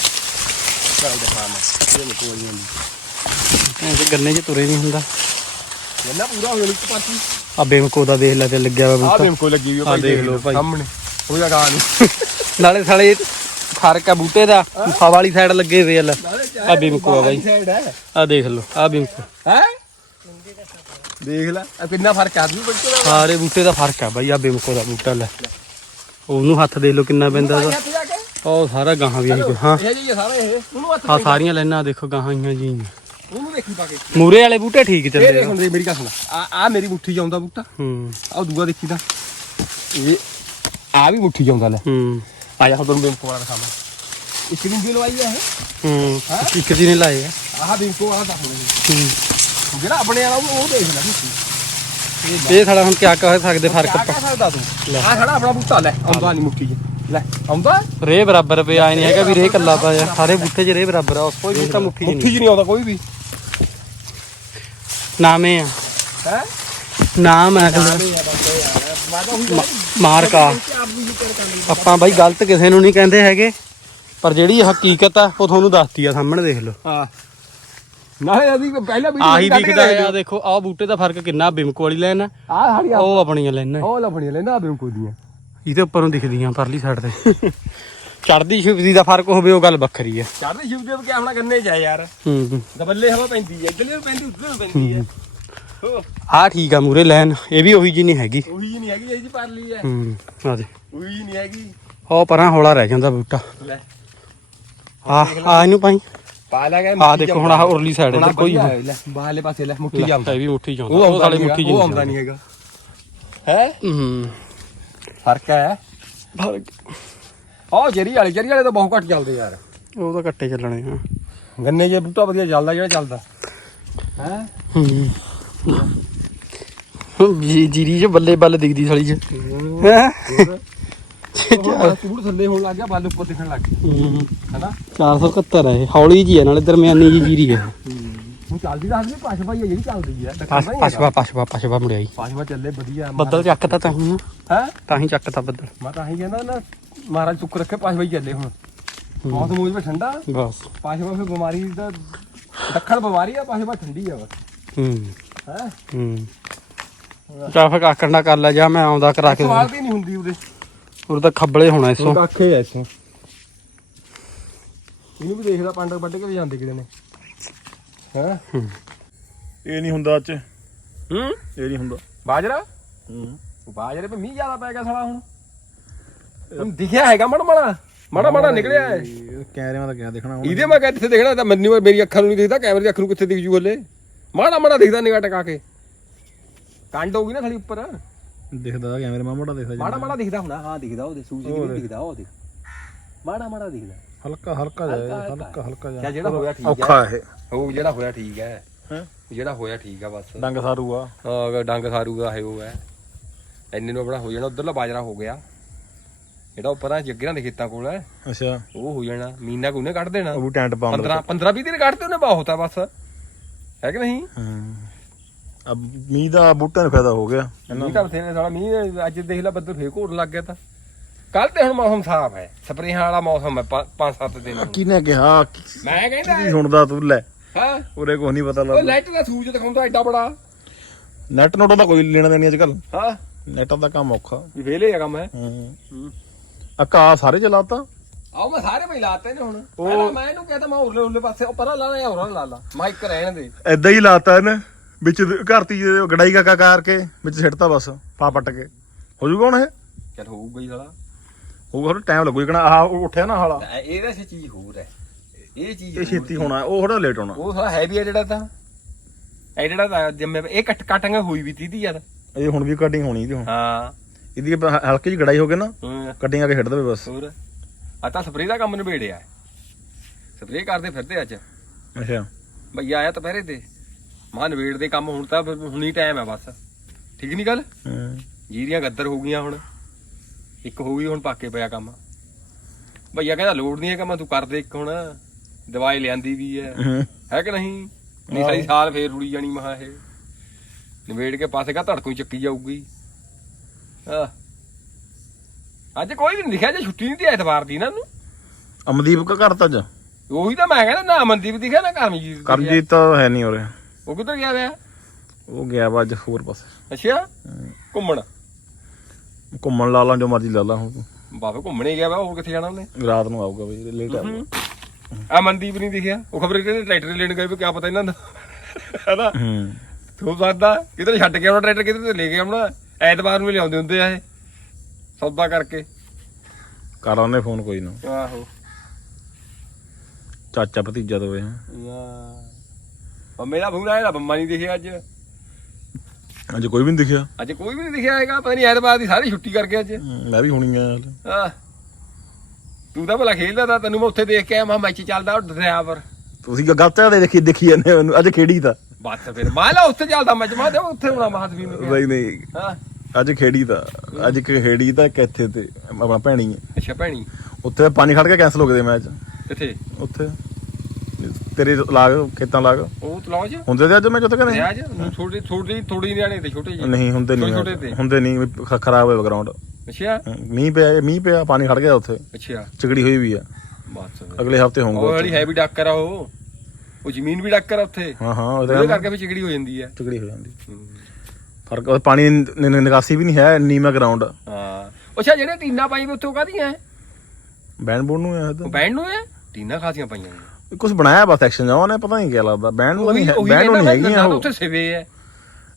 ਚੱਲ ਦਿਖਾ ਮੈਂ। ਇਹ ਨਿਕਲ ਜਾਂਦੀ ਐਂ ਗੰਨੇ 'ਚ ਤੁਰੇ ਨਹੀਂ ਹੁੰਦਾ। ਲੈਣਾ ਪੂਰਾ ਹੋ ਜਾਣੀ ਇੱਕ ਪਾਸੀ। ਆ ਬੀਮਕੋ ਦਾ ਦੇਖ ਲੈ ਤੇ ਲੱਗਿਆ ਵਾ ਆ ਬਿਲਕੁਲ ਲੱਗੀ ਹੋਈ ਆ ਭਾਈ ਦੇਖ ਲਓ ਭਾਈ। ਸਾਹਮਣੇ। ਉਹ ਜਗਾ ਨਹੀਂ। ਨਾਲੇ ਸਾਲੇ ਫ਼ਰਕ ਆ ਬੂਟੇ ਦਾ। ਹਵਾ ਵਾਲੀ ਸਾਈਡ ਲੱਗੇ ਹੋਏ ਆ ਲੈ। ਬੀਮਕੋ ਆ ਬਾਈ। ਹੈ। ਆ ਦੇਖ ਲਓ ਆ ਬੀਮਕੋ। ਹੈ? ਦੇਖ ਲੈ ਆ ਕਿੰਨਾ ਫ਼ਰਕ ਆ। ਦੂ ਬਿਲਕੁਲ ਸਾਰੇ ਬੂਟੇ ਦਾ ਫ਼ਰਕ ਆ ਬਾਈ ਆ ਬੀਮਕੋ ਦਾ ਬੂਟਾ ਲੈ। ਉਹਨੂੰ ਹੱਥ ਦੇ ਲਓ ਕਿੰਨਾ ਪੈਂਦਾ ਉਹਦਾ ਜਾ ਉਹ ਸਾਰਾ ਗਾਹਾਂ ਵੀ ਆਹੀ ਹਾਂ। ਇਹ ਜੀ ਸਾਰੇ ਇਹ। ਉਹਨੂੰ ਹੱਥ ਆ ਸਾਰੀਆਂ ਲਾਈਨਾਂ ਦੇਖੋ ਗਾਹਾਂ ਆਈਆਂ ਜੀ ਉਹਨੂੰ ਦੇਖੀ ਪਾ ਕੇ। ਮੂਰੇ ਵਾਲੇ ਬੂਟੇ ਠੀਕ ਇਹ ਚੱਲੇ ਦੇਖ ਆ। ਹੁਣ ਮੇਰੀ ਗੱਲ ਸੁਣ। ਆ ਆ ਮੇਰੀ ਮੁੱਠੀ 'ਚ ਆਉਂਦਾ ਬੂਟਾ। ਹੂੰ। ਆ ਦੂਆ ਦੇਖੀ ਤਾਂ ਇਹ ਆ ਵੀ ਮੁੱਠੀ 'ਚ ਆਉਂਦਾ ਲੈ। ਹੂੰ। ਆ ਜਾ ਹੁਣ ਤੁਹਾਨੂੰ ਬਿੰਕੋ ਵਾਲਾ ਦਿਖਾਵਾਂ। ਦਿਨ ਦੀ ਲਵਾਈ ਆ ਇਹ। ਹੂੰ। ਇੱਕ ਦਿਨ ਹੀ ਲਾਏ ਆ। ਆਹ ਬਿੰਕੋ ਵਾਲਾ ਦੱਸ ਦੇ ਹੂੰ। ਜਿਹੜਾ ਆਪਣੇ ਵਾਲਾ ਉਹ ਉਹ ਦੇਖ ਲੈ ਮੁੱਠੀ ਇਹ ਸਾਡਾ ਹੁਣ ਕਿਆ ਕਹਿ ਸਕਦੇ ਫ਼ਰਕ ਕਹਿ ਸਕਦਾ ਤੂੰ? ਆ ਖੜਾ ਆਪਣਾ ਬੂਟਾ ਲੈ ਆਉਂਦਾ ਨਹੀਂ ਮੁੱਠੀ 'ਚ ਲੈ ਆਉਂਦਾ? ਰੇ ਬਰਾਬਰ ਪਿਆ ਆਏ ਨਹੀਂ ਹੈਗਾ ਵੀ ਰੇ ਕੱਲਾ ਪਾਇਆ ਸਾਰੇ ਬੂਟੇ 'ਚ ਰੇ ਬਰਾਬਰ ਆ ਕੋਈ ਬੂਟਾ ਮੁੱਠੀ 'ਚ ਮੁੱਠੀ ਨਹੀਂ 'ਚ ਨਹੀਂ ਆਉਂਦਾ ਕੋਈ ਵੀ। ਨਾਮੇ ਆ। ਹੈ? ਨਾਮ ਹੈ ਮਾਰਕ। ਆ ਆਪਾਂ ਬਾਈ ਗਲਤ ਕਿਸੇ ਨੂੰ ਨਹੀਂ ਕਹਿੰਦੇ ਹੈਗੇ ਪਰ ਜਿਹੜੀ ਹਕੀਕਤ ਆ ਉਹ ਤੁਹਾਨੂੰ ਦੱਸਤੀ ਆ ਸਾਹਮਣੇ ਦੇਖ ਲਓ। ਹਾਂ। ਨਾਲੇ ਅਸੀਂ ਪਹਿਲਾਂ ਵੀ ਆਹੀ ਦਿਖਦਾ ਆ ਦੇਖੋ ਆਹ ਬੂਟੇ ਦਾ ਫ਼ਰਕ ਕਿੰਨਾ ਬਿਮਕੋ ਵਾਲੀ ਲੈਣ ਆ। ਆ ਸਾਡੀਆਂ ਉਹ ਆਪਣੀਆਂ ਲੈਣਾ ਉਹ ਲਫੜੀਆਂ ਲੈਂਦਾ ਬਿੰਕੋ ਦੀਆਂ। ਇਹਦੇ ਉੱਪਰੋਂ ਦਿਖਦੀਆਂ ਪਰਲੀ ਸਾਈਡ ਤੇ। ਚੜਦੀ ਸ਼ਿਵਦੀ ਦਾ ਫ਼ਰਕ ਹੋਵੇ ਉਹ ਗੱਲ ਵੱਖਰੀ ਆ। ਚੜ੍ਹਦੀ ਸ਼ਿਵ ਦੇਵ ਕੇ ਆਪਣਾ ਗੰਨੇ ਜਾ ਯਾਰ। ਹੂੰ ਹੂੰ। ਦਬੱਲੇ ਹਵਾ ਪੈਂਦੀ ਹੈ ਇੱਧਰਲੇ ਪੈਂਦੀ ਉੱਧਰ ਨੂੰ ਪੈਂਦੀ ਹੋ ਆਹ ਠੀਕ ਆ ਮੂਰੇ ਲੈਣ ਇਹ ਵੀ ਉਹੀ ਜੀ ਨਹੀਂ ਹੈਗੀ। ਉਹੀ ਨਹੀਂ ਹੈਗੀ ਜੀ ਪਰ ਲਈ ਹੈ ਹੂੰ ਆ ਦੇ। ਉਹੀ ਨਹੀਂ ਹੈਗੀ। ਉਹ ਪਰਾਂ ਹੌਲਾ ਰਹਿ ਜਾਂਦਾ ਬੂਟਾ। ਲੈ। ਆ ਆ ਇਹਨੂੰ ਪਾਈ। ਪਾ ਲਾ ਗਿਆ ਆ ਦੇਖੋ ਹੁਣ ਆਹ ਉਰਲੀ ਸਾਈਡ ਤੇ ਕੋਈ ਲੈ ਬਾਹਲੇ ਪਾਸੇ ਲੈ ਮੁੱਠੀ ਜਾਂਦਾ ਇਹ ਵੀ ਮੁੱਠੀ ਜਾਂਦਾ ਉਹ ਸਾਲੇ ਮੁੱਠੀ ਉਹ ਆਉਂਦਾ ਨਹੀਂ ਹੈਗਾ। ਹੈ? ਹੂੰ। ਫ਼ਰਕ ਹੈ। ਉਹ ਜਰੀ ਵਾਲੇ ਜਰੀ ਵਾਲੇ ਤਾਂ ਬਹੁਤ ਘੱਟ ਚੱਲਦੇ ਯਾਰ। ਉਹ ਤਾਂ ਕੱਟੇ ਚੱਲਣੇ ਆ। ਗੰਨੇ ਜੇ ਬੂਟਾ ਵਧੀਆ ਚੱਲਦਾ ਜਿਹੜਾ ਚੱਲਦਾ। ਹੈ? ਹੂੰ। ਜੀ ਜੀਰੀ ਚ ਬੱਲੇ ਬੱਲੇ ਦਿਖਦੀ ਸਾਲੀ ਚ। ਹੈਂ? ਤੂੜ ਥੱਲੇ ਹੋਣ ਲੱਗ ਗਿਆ ਬੱਲ ਉੱਪਰ ਦਿਖਣ ਲੱਗ ਗਿਆ ਹੂੰ ਹੈਨਾ? 471 ਹੈ ਇਹ ਹੌਲੀ ਜੀ ਹੈ ਨਾਲੇ ਦਰਮਿਆਨੀ ਜੀ ਜੀਰੀ ਹੈ। ਹੁਣ ਚੱਲਦੀ ਦੱਸ ਵੀ ਪਾਸ਼ ਭਾਈ ਜਿਹੜੀ ਚੱਲਦੀ ਹੈ। ਪਛ ਪਛਵਾ ਪਛਵਾ ਪਛਵਾ ਮੁੜਿਆਈ ਪਾਸ਼ਵਾ ਚੱਲੇ ਵਧੀਆ ਬੱਦਲ ਚੱਕਤਾ ਤਾਂ ਹੀ ਹੈ? ਤਾਂ ਹੀ ਚੱਕਤਾ ਬੱਦਲ। ਮੈਂ ਤਾਂ ਹੀ ਕਹਿੰਦਾ ਨਾ ਮਹਾਰਾਜ ਚੁੱਕ ਰੱਖੇ ਪਾਸ਼ ਭਾਈ ਚੱਲੇ ਹੁਣ। ਬਹੁਤ ਮੌਜ ਵਿੱਚ ਠੰਡਾ। ਬਸ। ਪਾਸ਼ਵਾ ਫਿਰ ਬਿਮਾਰੀ ਦਾ ਦੱਖਣ ਬਿਮਾਰੀ ਆ ਪਾਸ਼ਵਾ ਠੰਡੀ ਆ ਬਸ। ਹੂੰ। ਹੈ? ਹੂੰ। ਚਾ ਫਿਰ ਕਾਕੜ ਨਾ ਕਰ ਲੈ ਜਾ ਮੈਂ ਆਉਂਦਾ ਕਰਾ ਕੇ ਸਵਾਲ ਤੇ ਨਹੀਂ ਹੁੰਦੀ ਉਹਦੇ ਉਹ ਤਾਂ ਖੱਬਲੇ ਹੋਣਾ ਇਸੋਂ ਕੱਖੇ ਐ ਇਸੋਂ ਇਹਨੂੰ ਵੀ ਦੇਖਦਾ ਪੰਡ ਵੱਢ ਕੇ ਵੀ ਜਾਂਦੇ ਕਿਤੇ ਨੇ। ਹੈ? ਇਹ ਨਹੀਂ ਹੁੰਦਾ ਅੱਜ। ਹੂੰ? ਇਹ ਨਹੀਂ ਹੁੰਦਾ। ਬਾਜਰਾ? ਹੂੰ। ਬਾਜਰੇ ਤੇ ਮੀਂਹ ਜ਼ਿਆਦਾ ਪੈ ਗਿਆ ਸਾਲਾ ਹੁਣ। ਹੁਣ ਦਿਖਿਆ ਹੈਗਾ ਮੜਾ ਮੜਾ। ਮੜਾ ਮੜਾ ਨਿਕਲਿਆ ਹੈ ਕੈਮਰਿਆਂ ਦਾ ਕਿਆ ਦੇਖਣਾ ਹੁਣ। ਇਹਦੇ ਮੈਂ ਕਿੱਥੇ ਦੇਖਣਾ ਤਾਂ ਮੈਨੂੰ ਮੇਰੀ ਅੱਖਾਂ ਨੂੰ ਨਹੀਂ ਦਿਖਦਾ ਕੈਮਰੇ ਦੀ ਅੱਖ ਨੂੰ ਕਿੱਥੇ ਦਿਖ ਜੂ ਹਲੇ। ਮਾੜਾ ਮਾੜਾ ਦਿਖਦਾ ਨਿਗਾਹ ਟਕਾ ਕੇ। ਕੰਡ ਹੋਊਗੀ ਨਾ ਥਲੀ ਉੱਪਰ। ਦਿਖਦਾ ਕੈਮਰੇ ਮਾ ਮੋਟਾ ਦਿਖਦਾ ਮਾੜਾ ਮਾੜਾ ਦਿਖਦਾ ਹੁਣਾ ਹਾਂ ਦਿਖਦਾ ਉਹਦੇ ਸੂਜੀ ਵੀ ਦਿਖਦਾ ਉਹ ਦੇਖ ਮਾੜਾ ਮਾੜਾ ਦਿਖਦਾ। ਹਲਕਾ ਹਲਕਾ ਜਿਹਾ ਹਲਕਾ, ਹਲਕਾ ਹਲਕਾ। ਕਿਆ ਜਿਹਾ। ਜਿਹੜਾ ਹੋਇਆ ਠੀਕ ਹੈ ਔਖਾ ਇਹ। ਉਹ ਜਿਹੜਾ ਹੋਇਆ ਠੀਕ ਹੈ ਹੈਂ? ਜਿਹੜਾ ਹੋਇਆ ਠੀਕ ਆ ਬਸ। ਡੰਗ ਸਾਰੂ ਆ ਹਾਂ ਡੰਗ ਸਾਰੂ ਦਾ ਹੈ ਉਹ ਹੈ। ਇੰਨੇ ਨੂੰ ਆਪਣਾ ਹੋ ਜਾਣਾ ਉਧਰਲਾ ਬਾਜਰਾ ਹੋ ਗਿਆ। ਜਿਹੜਾ ਉੱਪਰ ਆ ਜੱਗਿਆਂ ਦੇ ਖੇਤਾਂ ਕੋਲ ਹੈ। ਅੱਛਾ। ਉਹ ਹੋ ਜਾਣਾ ਮੀਨਾ ਕੋਨੇ ਕੱਢ ਦੇਣਾ। ਉਹ ਵੀ ਟੈਂਟ ਪਾਉਣ 15 15 20 ਦਿਨ ਕੱਢਦੇ ਉਹਨੇ ਬਹੁਤ ਆ ਬਸ। ਹੈ ਕਿ ਨਹੀਂ? ਹੂੰ। ਅਬ ਮੀਂਹ ਦਾ ਬੂਟਿਆਂ ਨੂੰ ਫਾਇਦਾ ਹੋ ਗਿਆ। ਮੀਂਹ ਤਾਂ ਬਥੇਰੇ ਸਾਲਾ ਮੀਂਹ ਅੱਜ ਦੇਖ ਲੈ ਬੱਦਲ ਫੇਰ ਘੋੜ ਲੱਗ ਗਿਆ ਤਾਂ। ਕੱਲ ਤੇ ਹੁਣ ਮੌਸਮ ਸਾਫ਼ ਹੈ ਸਪਰੇਹਾਂ ਵਾਲਾ ਮੌਸਮ ਹੈ 5-7 ਦਿਨ। ਆ ਕਿਹਨੇ ਕਿਹਾ? ਮੈਂ ਕਹਿੰਦਾ ਕੀ ਸੁਣਦਾ ਤੂੰ? ਲੈ। ਹਾਂ। ਉਰੇ ਕੁਛ ਨਹੀਂ ਪਤਾ ਉਹ ਲੱਗਦਾ ਲਾਈਟ ਦਾ ਸੂਰਜ ਦਿਖਾਉਂਦਾ ਐਡਾ ਬੜਾ। ਨੈਟ ਨੋਟਾਂ ਦਾ ਕੋਈ ਲੈਣਾ ਦੇਣੀ ਅੱਜ ਕੱਲ ਹਾਂ। ਨੈਟਾਂ ਦਾ ਕੰਮ ਔਖਾ। ਵੀ ਵੇਲੇ ਆ ਕੰਮ ਹੈ। ਹੂੰ। ਆ ਕਾ ਸਾਰੇ ਚਲਾਤਾ ਆਓ ਮੈਂ ਸਾਰੇ ਪਈ ਲਾਤੇ ਨੇ ਹੁਣ। ਉਹ- ਮੈਂ ਇਹਨੂੰ ਕਹਿੰਦਾ ਮੈਂ ਉਰਲੇ ਉਰਲੇ ਪਾਸੇ ਉਹ ਪਰਾਂ ਲਾਣਾ ਜਾਂ ਹੋਰਾਂ ਲਾ ਲਾ। ਮਾਈਕ ਰਹਿਣ ਦੇ। ਐਦਾਂ ਹੀ ਲਾਤਾ ਇਹਨੇ। ਵਿੱਚ ਘਰ ਤੀ ਗੜਾਈ ਕਾ ਕਰਕੇ ਵਿੱਚ ਸਿੱਟਤਾ ਬਸ ਪਾ ਪੱਟ ਕੇ। ਹੋ ਜੂਗਾ ਹੁਣ ਇਹ? ਚੱਲ ਹੋਊਗਾ ਹੀ ਸਾਲਾ। ਉਹ ਥੋੜਾ ਟਾਈਮ ਲੱਗੂ ਜਣਾ ਆਹ ਉੱਠਿਆ ਨਾ ਹਾਲਾ ਤਾਂ ਇਹਦਾ ਸੇ ਚੀਜ਼ ਹੋਰ ਹੈ। ਇਹ ਚੀਜ਼ ਇਹ ਛੇਤੀ ਹੋਣਾ ਉਹ ਥੋੜਾ ਲੇਟ ਹੋਣਾ। ਉਹ ਸਾਲਾ ਹੈਵੀ ਹੈ ਜਿਹੜਾ ਤਾਂ। ਇਹ ਜਿਹੜਾ ਤਾਂ ਜੰਮੇ ਇਹ ਕੱਟ ਕਟਾਂਗੇ ਹੋਈ ਵੀ ਤੀ ਦੀ ਯਾਰ। ਇਹ ਹੁਣ ਵੀ ਕਟਿੰਗ ਹੋਣੀ ਇਹਦੀ ਹੁਣ। ਹਾਂ। ਇਹਦੀ ਹਲਕੀ ਜਿਹੀ ਗੜਾਈ ਹੋ ਗਏ ਨਾ ਕਟਿੰਗ ਆ ਕੇ ਛੱਡ ਦੇਵੇ ਬਸ। ਹੋਰ? ਆ ਤਾਂ ਸਪਰੇਅ ਦਾ ਕੰਮ ਨਿਬੇੜਿਆ। ਸਪਰੇਅ ਕਰਦੇ ਫਿਰਦੇ ਅੱਜ। ਅੱਛਾ। ਭਈਆ ਆਇਆ ਦੁਪਹਿਰੇ ਤੇ। ਮਾਂ ਨਿਬੇੜ ਦੇ ਕੰਮ ਹੁਣ ਤਾਂ ਫਿਰ ਹੁਣੀ ਟਾਈਮ ਹੈ ਬਸ। ਠੀਕ ਨਹੀਂ ਗੱਲ? ਹੂੰ। ਜੀਰੀਆਂ ਗੱਦਰ ਹੋ ਗਈਆਂ ਹੁਣ। ਇੱਕ ਹੋ ਗਈ ਹੁਣ ਪਾਕੇ ਪਿਆ ਕੰਮ। ਭਈਆ ਕਹਿੰਦਾ ਲੋੜ ਨਹੀਂ ਹੈ ਕਿ ਮੈਂ ਤੂੰ ਕਰ ਦੇ ਇੱਕ ਹੁਣ। ਦਵਾਈ ਲਿਆਂਦੀ ਵੀ ਹੈ। ਹੂੰ। ਹੈ ਕਿ ਨਹੀਂ? ਨਹੀਂ ਸਾਰੀ ਸਾਲ ਫੇਰ ਰੁੜੀ ਜਾਣੀ ਮਹਾ ਇਹ। ਨਿਬੇੜ ਕੇ ਪਾਸੇ ਕਾ ਧੜਕੋਂ ਹੀ ਚੱਕੀ ਜਾਊਗੀ। ਆ ਅੱਜ ਕੋਈ ਵੀ ਨਹੀਂ ਦਿਖਿਆ ਜੇ ਛੁੱਟੀ ਨਹੀਂ ਤੇ ਐਤਵਾਰ ਦੀ ਨਾ ਨੂੰ ਅਮਦੀਪ ਕਾ ਘਰ ਤਾਂ ਅੱਜ? ਉਹੀ ਤਾਂ ਮੈਂ ਕਹਿੰਦਾ ਨਾ ਮਨਦੀਪ ਦਿਖਿਆ ਨਾ ਕਰਮਜੀਤ। ਕਰਮਜੀਤ ਤਾਂ ਹੈ ਨਹੀਂ ਉਰੇ। ਉਹ ਕਿੱਧਰ ਗਿਆ ਵਿਆ ਉਹ ਗਿਆ ਵਾ ਅੱਜ ਹੋਰ ਪਾਸੇ। ਅੱਛਾ? ਘੁੰਮਣ? ਘੁੰਮਣ ਲਾ ਲਾਂ ਜੋ ਮਰਜ਼ੀ ਲਾ ਲਾ ਹੁਣ ਬਾਬੇ ਘੁੰਮਣੇ ਗਿਆ ਵਾ ਹੋਰ ਕਿੱਥੇ ਜਾਣਾ ਉਹਨੇ? ਰਾਤ ਨੂੰ ਆਊਗਾ ਬਈ ਲੇਟ ਆਊਗਾ। ਆ ਮਨਦੀਪ ਨਹੀਂ ਦਿਖਿਆ? ਉਹ ਖਬਰ ਇਹਦੇ ਟਰੈਕਟਰ ਲੈਣ ਗਏ ਵੀ ਕਿਆ ਪਤਾ ਇਹਨਾਂ ਦਾ ਹੈਨਾ? ਹੂੰ। ਹੋ ਸਕਦਾ ਕਿਧਰ ਛੱਡ ਕੇ ਆਉਣਾ ਟਰੈਕਟਰ ਕਿਧਰ ਤੇ ਲੈ ਕੇ ਆਉਣਾ? ਐਤਵਾਰ ਨੂੰ ਹੀ ਲਿਆਉਂਦੇ ਹੁੰਦੇ ਆ ਇਹ। ਸੌਦਾ ਕਰਕੇ। ਕਰ ਉਹਨੇ ਫੋਨ ਕੋਈ ਨਾ। ਆਹੋ। ਚਾਚਾ ਭਤੀਜਾ ਦੋਵੇਂ ਹੈਂ। ਆ ਮੇਰਾ ਭੂਰਾ ਇਹਦਾ ਬੰਮਾ ਨਹੀਂ ਦਿਖਿਆ ਅੱਜ। ਅੱਜ ਕੋਈ ਵੀ ਨਹੀਂ ਦਿਖਿਆ। ਅੱਜ ਕੋਈ ਵੀ ਨਹੀਂ ਦਿਖਿਆ ਹੈਗਾ ਪਤਾ ਨਹੀਂ ਐਤਵਾਰ ਦੀ ਸਾਰੀ ਛੁੱਟੀ ਕਰਕੇ ਅੱਜ। ਮੈਂ ਵੀ ਹੁਣੀ ਆ। ਆ ਤੂੰ ਤਾਂ ਭਲਾ ਖੇਡਦਾ ਤਾਂ ਤੈਨੂੰ ਮੈਂ ਉੱਥੇ ਦੇਖ ਕੇ ਆਇਆ ਮੈਂ ਮੈਚ ਚੱਲਦਾ ਉਹ ਪਰ। ਤੁਸੀਂ ਗਲਤ ਤੇ ਦੇਖੀ ਦੇਖੀ ਜਾਂਦੇ ਮੈਨੂੰ ਅੱਜ ਖੇੜੀ ਤਾਂ। ਬਸ ਫਿਰ ਮੈਂ ਲਾ ਉੱਥੇ ਚੱਲਦਾ ਮੈਚ ਮੈਂ ਤੇ ਉੱਥੇ ਹੋਣਾ ਮਹਾਦਵੀਰ ਨੂੰ। ਬਈ ਨਹੀਂ ਹਾਂ। ਅੱਜ ਖੇੜੀ ਤਾਂ ਅੱਜ ਇੱਕ ਖੇੜੀ ਤਾਂ ਇੱਕ ਇੱਥੇ ਤੇ ਆਪਣਾ ਭੈਣੀ। ਹੈ ਅੱਛਾ ਭੈਣੀ। ਉੱਥੇ ਪਾਣੀ ਖੜ ਕੇ ਕੈਨਸਲ ਹੋ ਗਏ ਮੈਚ। ਕਿੱਥੇ? ਉੱਥੇ। ਤੇਰੇ ਲਾਗ ਖੇਤਾਂ ਲਾਗ? ਉਹ ਤਲਾਉ ਚ? ਹੁੰਦੇ ਤੇ ਅੱਜ ਮੈਚ ਉੱਥੇ ਕਿ ਨਹੀਂ ਦਰਿਆ ਚ ਛੋਟੀ ਛੋਟੀ ਥੋੜੀ ਨਿਆਣੇ ਤੇ ਛੋਟੇ ਜਿਹੇ। ਨਹੀਂ ਹੁੰਦੇ ਛੋਟੇ ਨਹੀਂ ਹੁੰਦੇ ਨਹੀਂ ਵੀ ਖ- ਖਰਾਬ ਹੋਇਆ ਗਰਾਊਂਡ ਅੱਛਾ। ਮੀਂਹ ਪਿਆ ਮੀਂਹ ਪਿਆ ਪਾਣੀ ਖੜ ਗਿਆ ਉੱਥੇ। ਅੱਛਾ। ਚਿਗੜੀ ਹੋਈ ਵੀ ਆ। ਬਸ ਅਗਲੇ ਹਫ਼ਤੇ ਉਹ ਹੋਊਗਾ ਵਾਲੀ। ਹੈ ਵੀ ਡਾਕਰ ਆ ਉਹ। ਉਹ ਜ਼ਮੀਨ ਵੀ ਡਾਕਰ ਆ ਉੱਥੇ। ਹਾਂ ਹਾਂ ਉਹਦੇ ਉਹਦੇ ਕਰਕੇ ਚਿਗੜੀ ਹੋ ਜਾਂਦੀ ਹੈ। ਚਿਗੜੀ ਹੋ ਜਾਂਦੀ। ਫ਼ਰਕ ਉਹ ਪਾਣੀ ਨ- ਨ- ਨਿਕਾਸੀ ਵੀ ਨਹੀਂ ਹੈ ਨੀਮਾ ਗਰਾਊਂਡ ਹਾਂ। ਅੱਛਾ ਜਿਹੜੇ ਟੀਨਾ ਪਾਈ ਵੀ ਉੱਥੇ ਉਹ ਕਾਹਦੀਆਂ ਹੈ? ਬੈਂਡ ਬੋਰਡ ਨੂੰ ਹੈ ਉਹ ਬੈਂਡ ਨੂੰ ਹੈ? ਟੀਨਾ ਖਾਸੀਆਂ ਪਾਈਆਂ ਨੇ। ਕੁਝ ਬਣਾਇਆ ਬਸ ਐਕਸ਼ਨ ਜਾ ਉਹਨੇ ਪਤਾ ਨਹੀਂ ਕੀ ਲੱਗਦਾ ਬੈਂਡ ਨੂੰ ਨਹੀਂ ਬੈਂਡ ਨੂੰ ਨਹੀਂ ਤਾਂ ਉਹ। ਉੱਥੇ ਸਿਵੇ ਹੈ